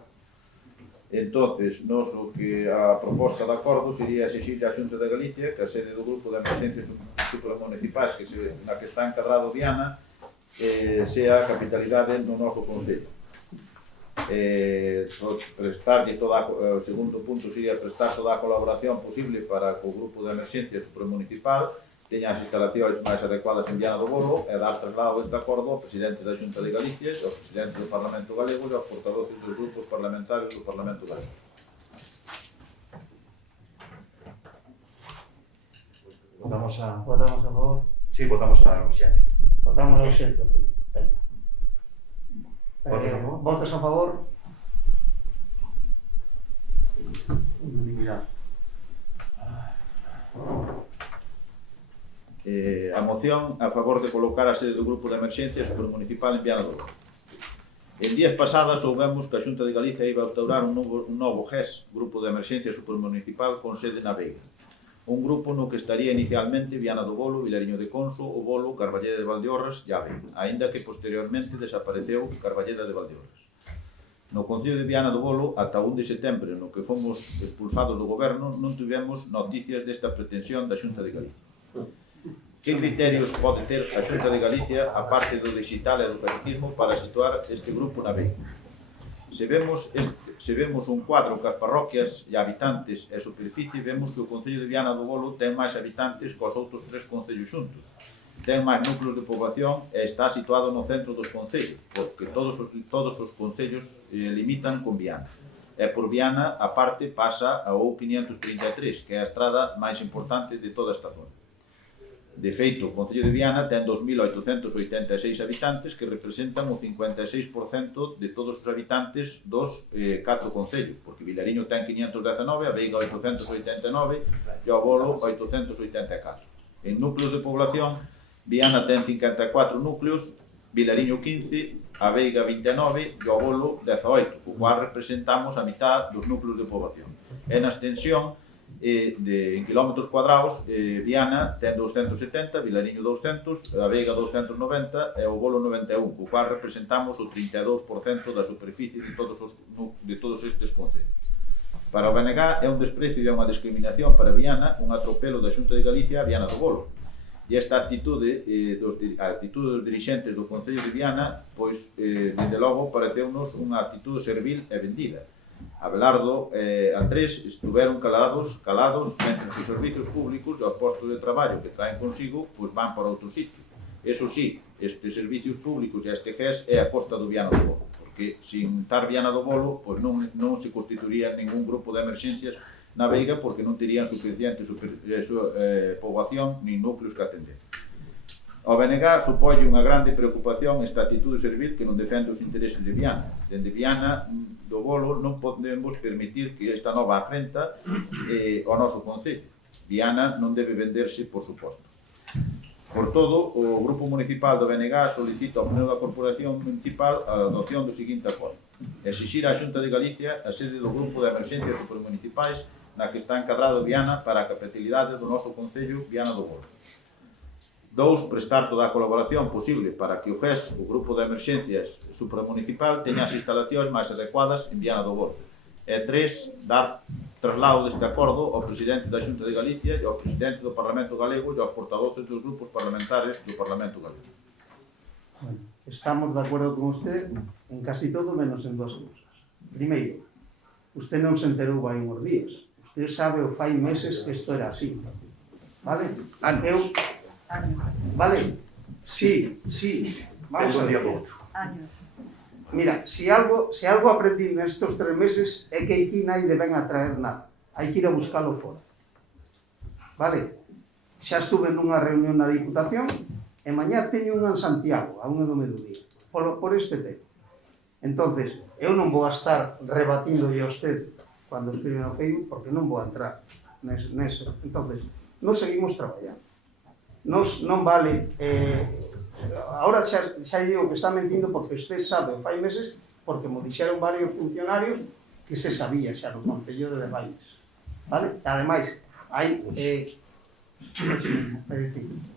Entonces, o que a proposta de acordo sería exigir a Xunta de Galicia que a sede do grupo de emerxencias supramunicipais na que está encadrado Viana sea a capitalidade no noso concello. Prestarlle o segundo punto sería prestar toda a colaboración posible para que o grupo de emerxencia supramunicipal teña as instalacións máis adecuadas en Viana do Bolo e dar traslado este acordo ao presidente da Xunta de Galicia, ao presidente do Parlamento Galego e aos portavoces dos grupos parlamentarios do Parlamento Galego. Votamos a... Votamos a favor. Sí, votamos a Luciane. Votamos a ausencia primeiro. Venga. Votos a favor. Votos a favor. Unanimidade. A moción a favor de colocar a sede do grupo de emerxencia supermunicipal en Viana do Bolo. En días pasadas soubemos que a Xunta de Galicia iba a instaurar un novo GES, Grupo de Emerxencia Supermunicipal, con sede na Veiga. Un grupo no que estaría inicialmente Viana do Bolo, Vilariño de Conso, O Bolo, Carballeda de Valdeorras e a Veiga, aínda que posteriormente desapareceu Carballeda de Valdeorras. No Concello de Viana do Bolo, ata 1 de setembro, no que fomos expulsados do goberno, non tivemos noticias desta pretensión da Xunta de Galicia. Que criterios pode ter a Xunta de Galicia, a parte do digital e do catequismo, para situar este grupo na Veiga? Se vemos un cuadro cas parroquias e habitantes e superficie, vemos que o Concello de Viana do Bolo ten máis habitantes que os outros 3 concellos xuntos. Ten máis núcleos de poboación e está situado no centro dos concellos, porque todos os concellos limitan con Viana. E por Viana, a parte, pasa ao 533, que é a estrada máis importante de toda esta zona. De feito, o Concello de Viana ten 2.886 habitantes que representan o 56% de todos os habitantes dos 4 concellos, porque Vilariño ten 519, a Veiga 889 e o Bolo 884. En núcleos de población, Viana ten 54 núcleos, Vilariño 15, a Veiga 29 e o Bolo 18, o cual representamos a mitad dos núcleos de población. E na extensión, en kilómetros cuadrados, Viana ten 270, Vilariño 200, a Veiga 290 e o Bolo 91, o cual representamos o 32% da superficie de todos estes concellos. Para o BNG é un desprecio e unha discriminación para Viana, un atropelo da Xunta de Galicia a Viana do Bolo. E esta actitude dos dirixentes do Concello de Viana, pois, dende logo, pareceunos unha actitude servil e vendida. Abelardo e Andrés estiveron calados mentre os servicios públicos e os postos de traballo que traen consigo pois van para outro sitio. Eso sí, estes servicios públicos e este GES é a costa do Viana do Bolo, porque sin estar Viana do Bolo pois non se constituiría ningún grupo de emerxencias na Veiga porque non terían suficiente poboación nin núcleos que atender. Ao BNG supolle unha grande preocupación esta actitude servil que non defende os intereses de Viana. Dende Viana do Bolo non podemos permitir que esta nova afrenta ao noso concello. Viana non debe venderse, por suposto. Por todo, o Grupo Municipal do BNG solicita ao Pleno da Corporación Municipal a adopción do seguinte acordo. Exixir á Xunta de Galicia a sede do Grupo de Emerxencias Supermunicipais na que está encadrado Viana para a capitalidade do noso concello Viana do Bolo. 2. Prestar toda a colaboración posible para que o GES, o Grupo de Emerxencias Supramunicipal, teña as instalacións máis adecuadas en Viana do Bolo. E 3. Dar traslado deste acordo ao presidente da Xunta de Galicia e ao presidente do Parlamento Galego e aos portavoces dos grupos parlamentares do Parlamento Galego. Bueno, estamos de acuerdo con usted en casi todo menos en dos cousas. Primeiro, usted non se enterou hai uns días. Usted sabe ou fai meses que isto era así. Vale? Eu... Vale? Sí. Vamos a ver. Mira, si algo aprendí nestos 3 meses é que aquí naide ven a traer nada. Hai que ir a buscalo fora. Vale? Xa estuve nunha reunión na Diputación e mañá teño unha en Santiago, a 1 do mediodía, por este tema. Entonces, eu non vou a estar rebatindo a usted cando escribe no Facebook, porque non vou a entrar neso. Entonces, nos seguimos traballando. Nos non vale... Ahora xa digo que está mentindo porque usted sabe, fai meses, porque mo dixeron varios funcionarios que se sabía xa no Concello de Bailes. Vale? Ademais, hai...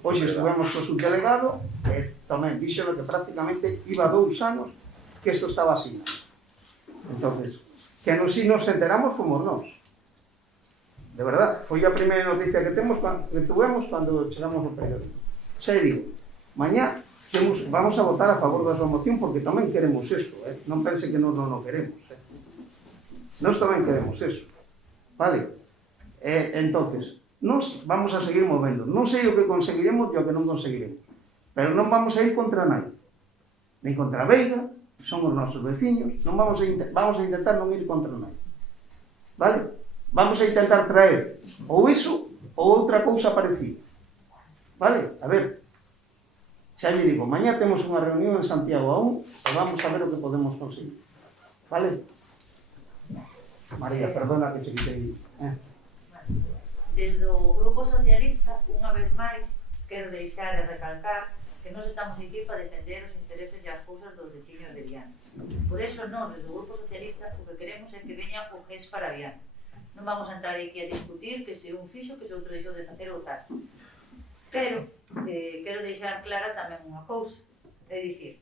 hoxe estuvemos co subdelegado e tamén dixeron que prácticamente iba 2 anos que isto estaba así. Entonces, que nos enteramos fomos nós. De verdad, foi a primeira noticia que tuvemos cando chegamos ao periódico. Xa digo, mañá vamos a votar a favor da súa moción porque tamén queremos eso, non pense que non queremos. Nós tamén queremos eso. Vale? Entonces, nós vamos a seguir movendo. Non sei o que conseguiremos e o que non conseguiremos. Pero non vamos a ir contra nadie. Nem contra a Veiga, son os nosos veciños, non vamos a intentar non ir contra nadie. Vale? Vamos a intentar traer ou iso ou outra cousa parecida. Vale? A ver, xa lle digo, mañá temos unha reunión en Santiago a 1 e vamos a ver o que podemos conseguir. Vale? María, perdona que che quitei. Desde o Grupo Socialista, unha vez máis, quero deixar e recalcar que nós estamos aquí para defender os intereses e as cousas dos veciños de Viana. Por eso, nós, desde o Grupo Socialista, o que queremos é que veña o GES para Viana. Non vamos a entrar aquí a discutir que se un fixo, que se outro deixou de facer ou tal. Pero, quero deixar clara tamén unha cousa. É dicir,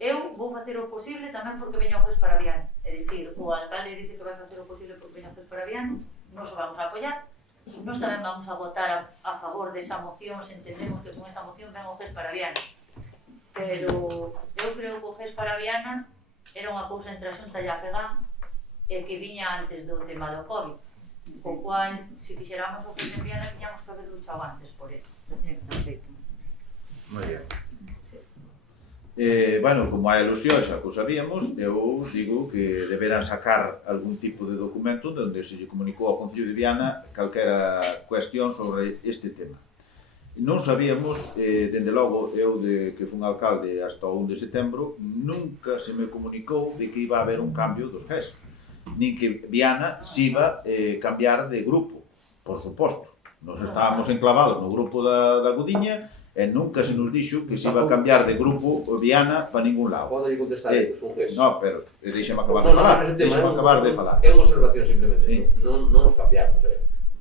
eu vou facer o posible tamén porque veña o GES para Viana. É dicir, o alcalde dice que vai facer o posible porque veña o GES para Viana, nós o vamos a apoiar. Nós tamén vamos a votar a favor desa moción, se entendemos que con esa moción ven o GES para Viana. Pero eu creo que o GES para Viana era unha cousa entre a Xunta e a FEGAM e que viña antes do tema do COVID. Co cual, se quixéramos o GES en Viana, tiñamos que haber luchado antes por eso. Moi ben. Bueno, como a ilusión xa que o sabíamos, eu digo que deberán sacar algún tipo de documento onde se lle comunicou ao Concello de Viana calquera cuestión sobre este tema. Non sabíamos, dende logo, eu de que fun alcalde hasta o 1 de setembro, nunca se me comunicou de que iba a haber un cambio dos GES, nin que Viana se iba cambiar de grupo, por suposto. Nos estábamos enclavados no grupo da Gudiña e nunca se nos dixo que se iba a cambiar de grupo Viana para ningún lado. Pode contestar un GES. No, pero deixame acabar de falar. Deixame acabar de falar. É unha observación simplemente. Non os cambiamos,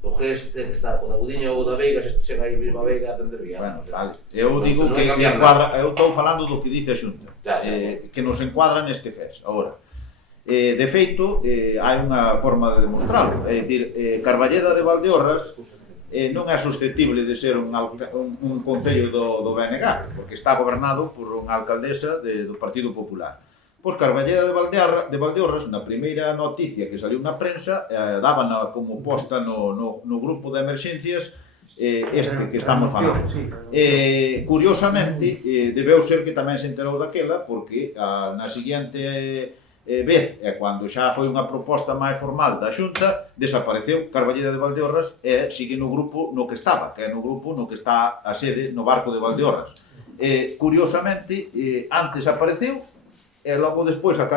O GES ten que estar o da Gudiña ou da Veiga, se chega aí mesmo a Veiga a atender Viana. Bueno, vale. Eu digo que encuadra, eu estou falando do que dice a Xunta, que nos encuadra neste GES. Agora, de feito, hai unha forma de demostrarlo. É dicir, Carballeda de Valdeorras non é susceptible de ser un concello do BNG, porque está gobernado por unha alcaldesa do Partido Popular. Por Carballeda de Valdeorras, na primeira noticia que saliu na prensa, dábana como posta no grupo de emerxencias que estamos falando. Curiosamente, debeu ser que tamén se enterou daquela, porque na seguinte vez, cando xa foi unha proposta máis formal da Xunta, desapareceu Carballeda de Valdeorras e sigue no grupo no que estaba, que é no grupo no que está a sede no Barco de Valdeorras. Curiosamente, antes apareceu e logo despois a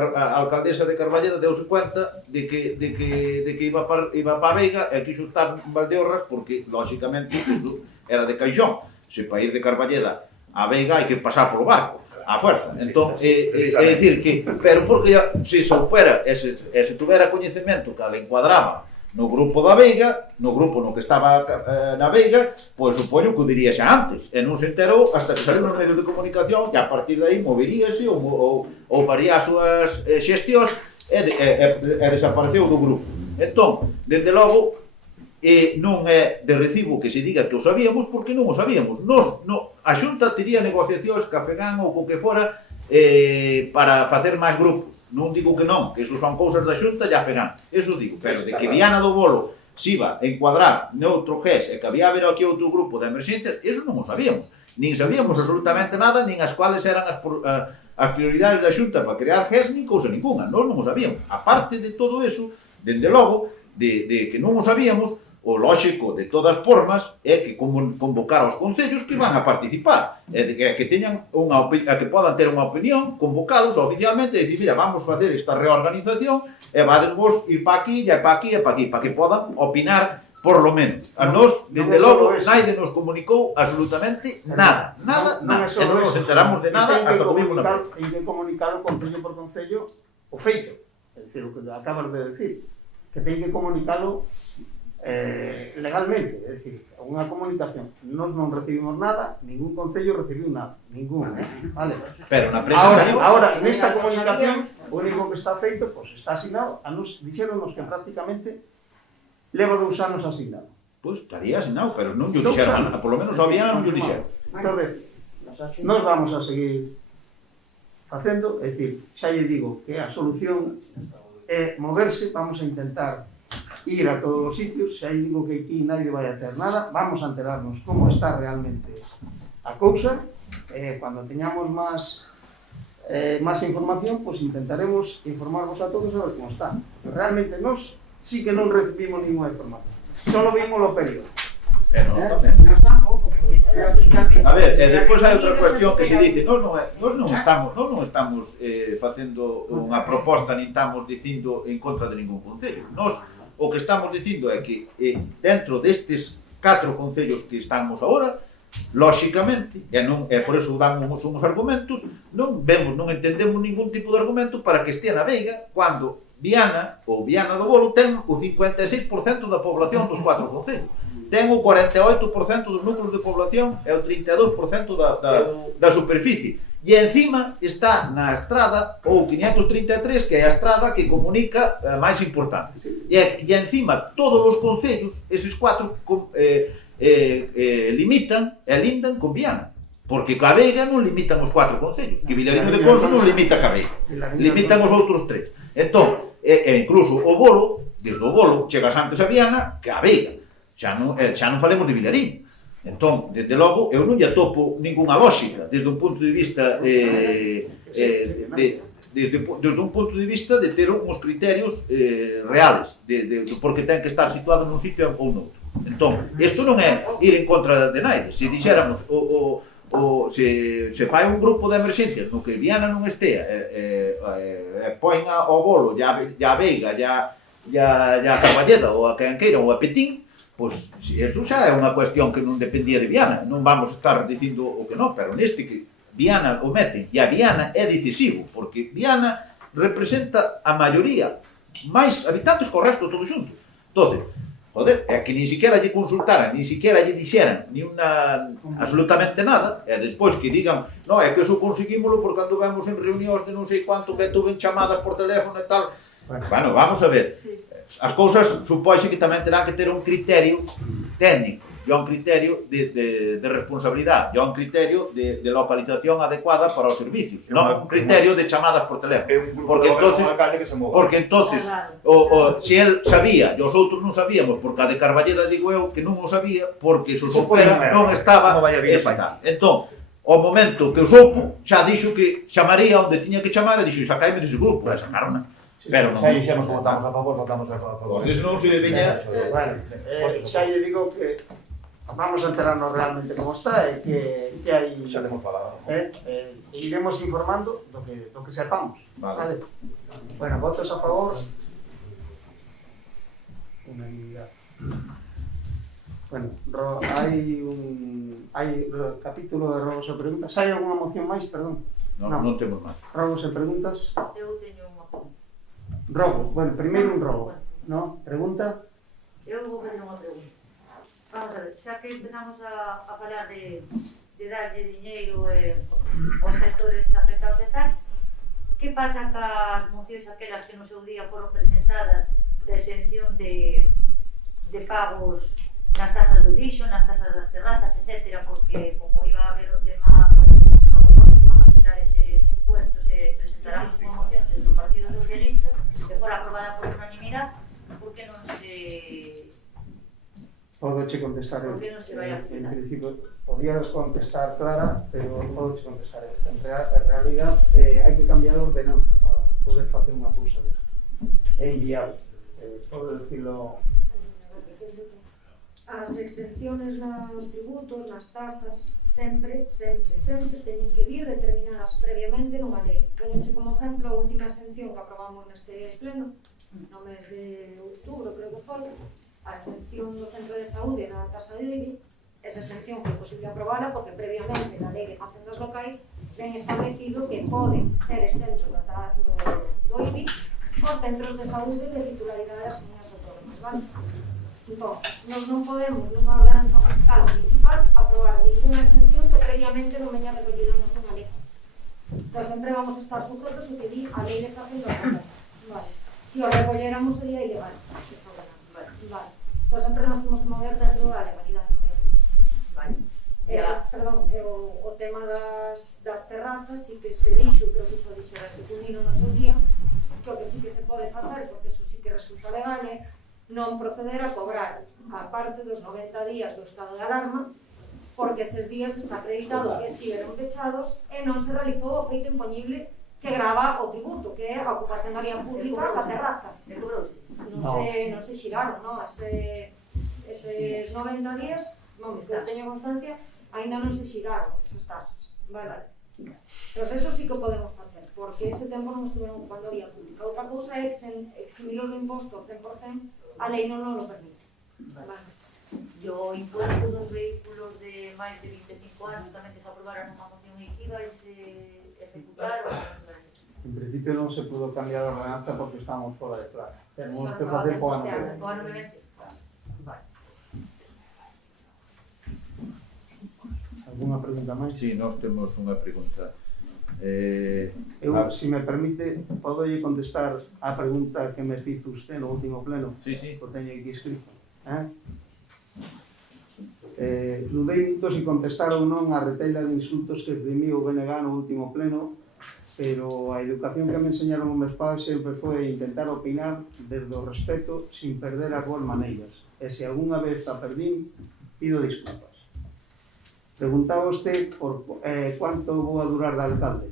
alcaldesa de Carballeda deuse cuenta de que iba para a Veiga e quixo estar en Valdeorras porque, lógicamente, iso era de caixón. Se para ir de Carballeda a Veiga hai que pasar polo barco a fuerza. Entón, é dicir que, pero porque se soupera e se tuvera coñecemento que a encuadraba no grupo da Veiga, no grupo no que estaba na Veiga, pois supoño que o diría xa antes, e non se enterou hasta que saliu nos medios de comunicación e a partir de aí moveríase ou faría as súas xestións e desapareceu do grupo. Entón, dende logo, non é de recibo que se diga que o sabíamos, porque non o sabíamos. A Xunta tería negociacións ca FEGAN ou co que fora para facer máis grupos. Non digo que non, que eso son cousas da Xunta e a FEGAN. Eso digo, pero de que Viana do Bolo se iba a encuadrar noutro GES e que había haber aquí outro grupo de emerxencia, eso non o sabíamos. Nin sabíamos absolutamente nada, nin as cuales eran as prioridades da Xunta para crear GES, nin cousa ninguna. Nós non o sabíamos. A parte de todo eso, dende logo, de que non o sabíamos, o lóxico de todas formas é que convocar aos concellos que van a participar, que teñan que podan ter unha opinión, convocalos oficialmente e dicir, mira, vamos facer esta reorganización e vadesvos ir pa aquí e pa aquí e pa aquí, para que podan opinar por lo menos. A nós, dende logo, naide nos comunicou absolutamente nada, nada, nada. E non nos enteramos de nada hasta que vimos na prensa. Ten que comunicar o concello por concello o feito, é dicir, o que acabas de decir, que ten que comunicalo legalmente, é dicir, unha comunicación. Nós non recibimos nada, ningún concello recibiu nada, ningún, vale? Pero na prensa ahora, nesta comunicación, o único que está feito, pois está asignado, a nos dixéronos que prácticamente leva 2 anos asignado. Pois estaría asignado, pero non yo dixeron, por lo menos a Viana non yo dixeron. Entonces, nós vamos a seguir facendo, é dicir, xa lle digo que a solución é moverse, vamos a intentar ir a todos os sitios, xa digo que aquí nadie vai a hacer nada, vamos a enterarnos como está realmente a cousa, cando teñamos máis información, pois intentaremos informarvos a todos a ver como está. Realmente nós sí que non recibimos ninguna información, só vimos o período. A ver, despois hai outra cuestión que se dice, nós non estamos facendo unha proposta, nin estamos dicindo en contra de ningún concello. Nós o que estamos dicindo é que dentro destes 4 concellos que estamos agora, lóxicamente, e por eso damos uns argumentos, non entendemos ningún tipo de argumento para que estea na veiga cando Viana, ou Viana do Bolo, ten o 56% da población dos 4 concellos. Ten o 48% dos núcleos de población e o 32% da superficie. E encima está na estrada ou 533, que é a estrada que comunica a máis importante. E encima todos os concellos, eses 4 limitan e lindan con Viana. Porque ca Veiga non limitan os 4 concellos, que Vilariño de Conso non limita ca Veiga, limitan os outros 3. Entón, incluso o Bolo, desde o Bolo, chegas antes a Viana que a Veiga. Xa non falemos de Vilariño. Entón, desde logo, eu non lle atopo ninguna lógica desde un punto de vista desde un punto de vista de ter uns criterios reales porque ten que estar situado nun sitio ou noutro. Entón, isto non é ir en contra de naide. Se dixéramos se fai un grupo de emerxencias no que Viana non estea poen ao Bolo e a Veiga e a Carballeda ou a Canqueira ou a Petín, pois eso xa é unha cuestión que non dependía de Viana, non vamos estar dicindo o que non, pero neste que Viana o meten, e a Viana é decisivo, porque Viana representa a maioría, máis habitantes co resto todo xunto. Entón, joder, é que nin siquiera lle consultaran, nin siquiera lle dixeran ni absolutamente nada, e despois que digan, no, é que eso conseguímolo porque cando vemos en reunións de non sei quanto que tuven chamadas por teléfono e tal. Bueno, vamos a ver. As cousas supóise que tamén terán que ter un criterio técnico, e un criterio de responsabilidade, e un criterio de localización adecuada para os servicios, non un criterio de chamadas por teléfono. Porque entonces, se el sabía e os outros non sabíamos, porque a de Carballeda digo eu que non o sabía, porque se o supera non estaba entón, ao momento que o soupo, xa dixo que chamaría onde tiña que chamar e dixo, sacaime dese grupo, e sacaron. Pero non. Xa dixemos que votamos a favor. Iso non se veña. Xa lle digo que vamos a enterarnos realmente como está e que hai... Xa temos falado. Iremos informando do que sepamos. Vale. Bueno, votos a favor. Bueno, hai un capítulo de robos e preguntas. Hai alguna moción máis, perdón? Non temos máis. Robos e preguntas. Eu teño unha pregunta. Robo, bueno, primeiro un robo, ¿no? Pregunta? Eu vou fazer unha pregunta. Vamos a ver, xa que empezamos a falar de darlle diñeiro aos sectores afectados e tal, que pasa cas mocións aquelas que no seu día foron presentadas de exención de pagos nas tasas do lixo, nas tasas das terrazas, etc. Porque como iba a haber o tema, bueno, o tema do COVID, iban a quitar eses impuestos e presentaramos unha moción desde o Partido Socialista que fora aprobada por unanimidade, porque non se... Podoche contestar eu. Por que non se vai a En aplicar? principio, podía contestar Clara, pero podoche contestar eu. En realidad, hai que cambiar a ordenanza para poder facer unha cousa disso. É inviable. Podo decirlo... As exenciones nos tributos, nas tasas, sempre teñen que vir determinadas previamente nunha lei. Poñense como exemplo a última exención que aprobamos neste pleno, no mes de outubro, creo que foi, a exención do centro de saúde na tasa de IBI. Esa exención foi posible aprobarla porque previamente na lei de facendas locais ven establecido que pode ser exento do IBI os centros de saúde de titularidade das comunidades autónomas, vale? Entón, nós non podemos nunha ordenanza fiscal municipal aprobar ninguna exención que previamente non veña recollida nunha lei. Entón, sempre vamos a estar sujetos ao que di a lei de facendas locais, vale? Se o recolléramos sería ilegal, esa ordenanza, vale? Entón, sempre nos temos que mover dentro da legalidade, Vale. perdón, o tema das terrazas sí que se dixo, creo que iso dixera Secundino no seu día, que o que sí que se pode facer, porque eso sí que resulta legal, non proceder a cobrar a parte dos 90 días do estado de alarma, porque eses días está acreditado que estiveron pechados e non se realizou o feito impoñible que grava o tributo, que é a ocupación da vía pública da terraza. Non se xiraron, non? Eses 90 días, vamos, que eu teño constancia, ainda non se xiraron esas tasas. Vale. Pero eso sí que podemos facer, porque ese tempo non estuveron ocupando a vía pública. Outra cousa é eximir o imposto ao 100%, a lei non lo permite. Vale. E o imposto dos vehículos de máis de 25 anos tamén que se aprobara nunha moción aquí, vai se ejecutar ou non vai? En principio non se pudo cambiar a ordenanza porque estamos fora de plazo. Temos que facer po ano que ven. O ano que ven, sí. Vale. Alguna pregunta máis? Sí, nós temos unha pregunta. Eu, se me permite, podo lle contestar a pregunta que me fizo usted no último pleno? Sí, sí. O teño aquí escrito. Nudei minutos e contestar ou non a reteila de insultos que exprimiu o BNG no último pleno, pero a educación que me enseñaron os meus pais sempre foi intentar opinar desde o respeto sin perder as boas maneiras. E se algunha vez a perdín, pido disculpas. Preguntaba usted por cuánto vou a durar de alcalde.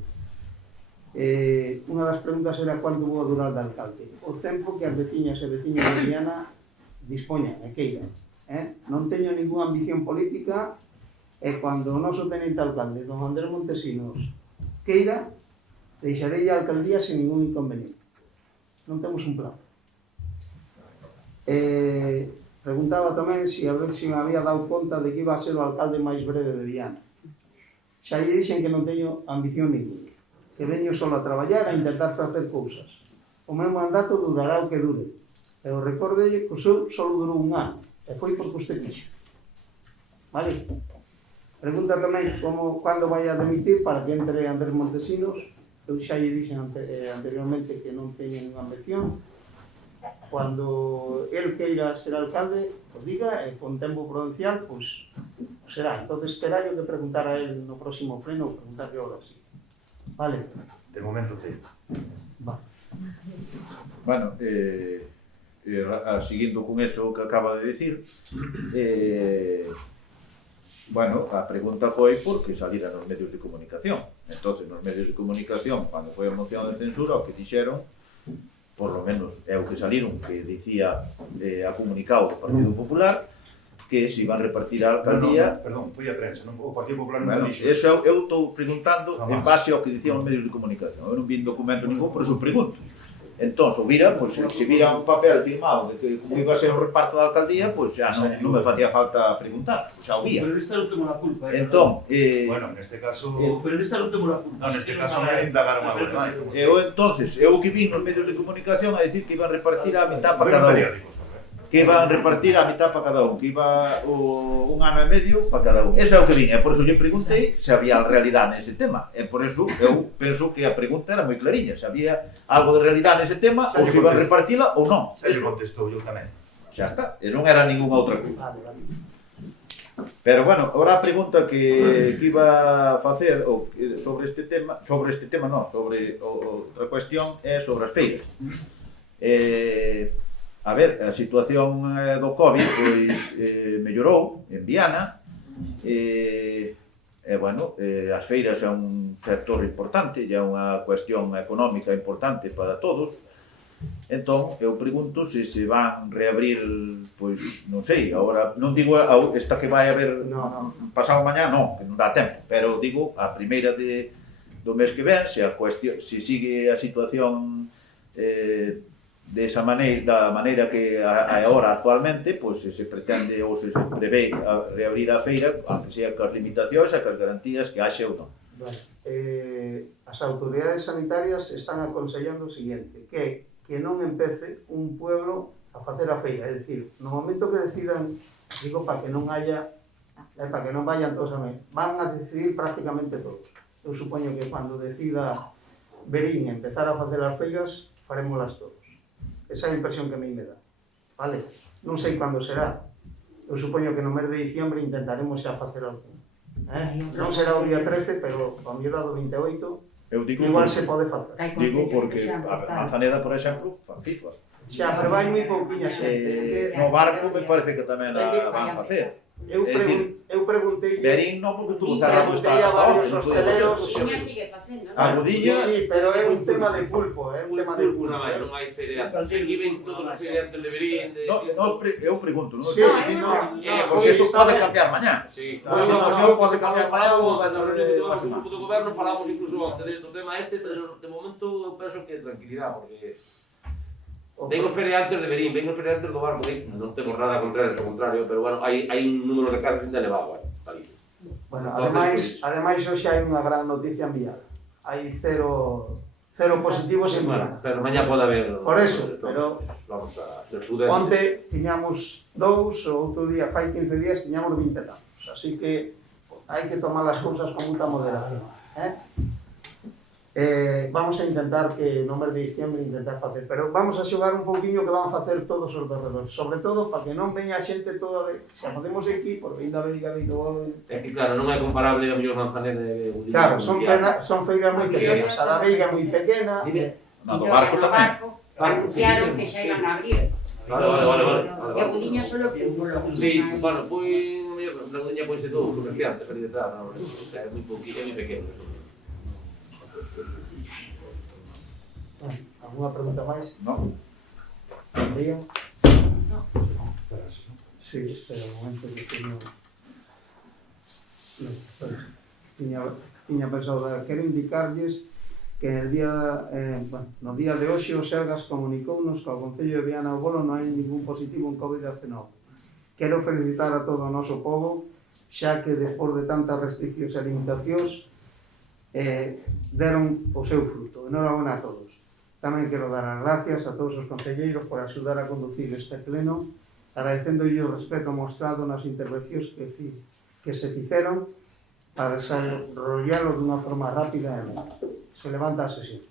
Unha das preguntas era cuánto vou a durar de alcalde. O tempo que as veciñas e veciños de Viana dispoñan e queiran. Non teño ninguna ambición política e cando o noso tenente alcalde, don Andrés Montesinos, queira, deixarei a alcaldía sin ningún inconveniente. Non temos un plan. Preguntaba tamén se a ver se me había dado conta de que iba a ser o alcalde máis breve de Viana. Xa lle dixen que non teño ambición ninguna, que veño só a traballar e a intentar facer cousas. O meu mandato durará o que dure. E o recordelle que o seu só durou un ano, e foi porque usted quixo. Vale? Pregunta tamén cando vai a demitir para que entre Andrés Montesinos. Eu xa lle dixen anteriormente que non teño ninguna ambición. Cuando el queira ser alcalde, pues diga, con tempo prudencial, pues será. Entonces, terá yo que preguntar a él no próximo pleno, preguntarle ahora sí. Vale. De momento te. Va. Bueno, seguindo con eso que acaba de decir, bueno, a pregunta foi porque salira nos medios de comunicación. Entonces, nos medios de comunicación, cando foi a moción de censura, o que dixeron, por lo menos é o que saliron, que dicía a comunicado do Partido Popular, que se iban repartir a alcaldía... Perdón, foi a prensa, non, o Partido Popular non dixo. Eso eu estou preguntando en base ao que dicían os medios de comunicación. Eu non vi documento ningún, por eso pregunto. Entón, o vira, pues, se vira un papel firmado de que como iba a ser o reparto da alcaldía, pues xa non me facía falta preguntar, xa o vía. O periodista non temo la culpa. Entón, bueno, neste caso... O periodista non temo la culpa. Non, neste caso non indagaron a verdade. Entonces, eu que vi nos medios de comunicación a decir que iban a repartir a mitad para cada un. que iban a repartir a mitad para cada un, que iba un ano e medio para cada un. Eso é o que viña, por eso lle preguntei se había realidade nese tema, e por eso eu penso que a pregunta era moi clariña, se había algo de realidade nese tema, ou se iban a repartila ou non. Eso contestou eu tamén. Xa está, e non era ninguna outra cousa. Pero bueno, ahora a pregunta que iba a facer sobre este tema, sobre outra cuestión é sobre as feiras. A ver, a situación do COVID pois mellorou en Viana e bueno, as feiras é un sector importante, é unha cuestión económica importante para todos. Entón, eu pregunto se van reabrir, pois, non sei, agora, non digo esta que vai haber pasado mañá, non, que non dá tempo, pero digo a primeira do mes que ven, se sigue a situación desa maneira, da maneira que hai agora actualmente, pois se pretende ou se prevé reabrir a feira, aunque sea cas limitacións e cas garantías que haxe ou non. As autoridades sanitarias están aconsellando o seguinte, que non empece un pueblo a facer a feira, é dicir, no momento que decidan, digo, para que non haya, para que non vayan todos a mí, van a decidir prácticamente todos. Eu supoño que cando decida Verín empezar a facer as feiras, farémolas todos. Esa é a impresión que a mí me dá, vale? Non sei cando será. Eu supoño que no mes de diciembre intentaremos xa facer algo. Non será o día 13, pero a mellor do 28, igual se pode facer. Digo porque a Manzaneda, por exemplo, fan FIFA. Xa, pero vai moi pouquinha xente. No barco me parece que tamén a van facer. Eu preguntei... Verín non, porque tuvo cerrado hasta a varios hosteleros... Gudiña sigue facendo, non? A Gudiña... Sí, pero é un tema de pulpo, é un tema de pulpo. Non hai feriantes. Aquí ven todos os feriantes de Verín... Eu pregunto, non? Sí, porque isto pode cambiar mañá. Sí, a situación pode cambiar mañá ou vai no grupo do goberno falamos incluso antes do tema pero de momento eu penso que tranquilidade, porque ven os feriantes de Verín, ven os feriantes do barco, non temos nada contra eso, ao contrario, pero bueno, hai un número de casos ainda elevado, ali. Bueno, ademais hoxe hai unha gran noticia en Viana. Hai cero positivos en Viana. Pero mañá pode haber... Por eso, pero... Vamos a ser prudentes. Onte tiñamos 2, o outro día, fai 15 días, tiñamos 20 tantos. Así que hai que tomar as cousas con muita moderación. Vamos a intentar que no mes de diciembre intentar facer, pero vamos a xogar un pouquiño que van a facer todos os derredores, sobre todo para que non veña a xente toda de, xa podemos aquí, por vinda a Beiga de Igual. É que claro, non é comparable a mellor Manzaneda de Gudiña. Claro, son feiras moi pequenas, a da Beiga moi pequena. No, do barco tamén. Anunciaron que xa iban a abrir. Vale. E Gudiña solo preguntó. Sí, bueno, pois na Gudiña pois de todos os comerciantes ali detrás, é moi pouquinho, é moi pequeno. Alguna pregunta máis? Non. ¿Andría? No. Sí, espera un momento que tiña pensado. Quero indicarlles que no día de hoxe o Sergas comunicounos que ao Concello de Viana do Bolo non hai ningún positivo en COVID-19. Quero felicitar a todo o noso povo, xa que despois de tantas restriccións e limitacións deron o seu fruto. Enhorabuena a todos. Tamén quero dar as gracias a todos os concelleiros por axudar a conducir este pleno, agradecéndolle o respeto mostrado nas intervencións que se fixeron para desarrollalo dunha forma rápida e lenta. Se levanta a sesión.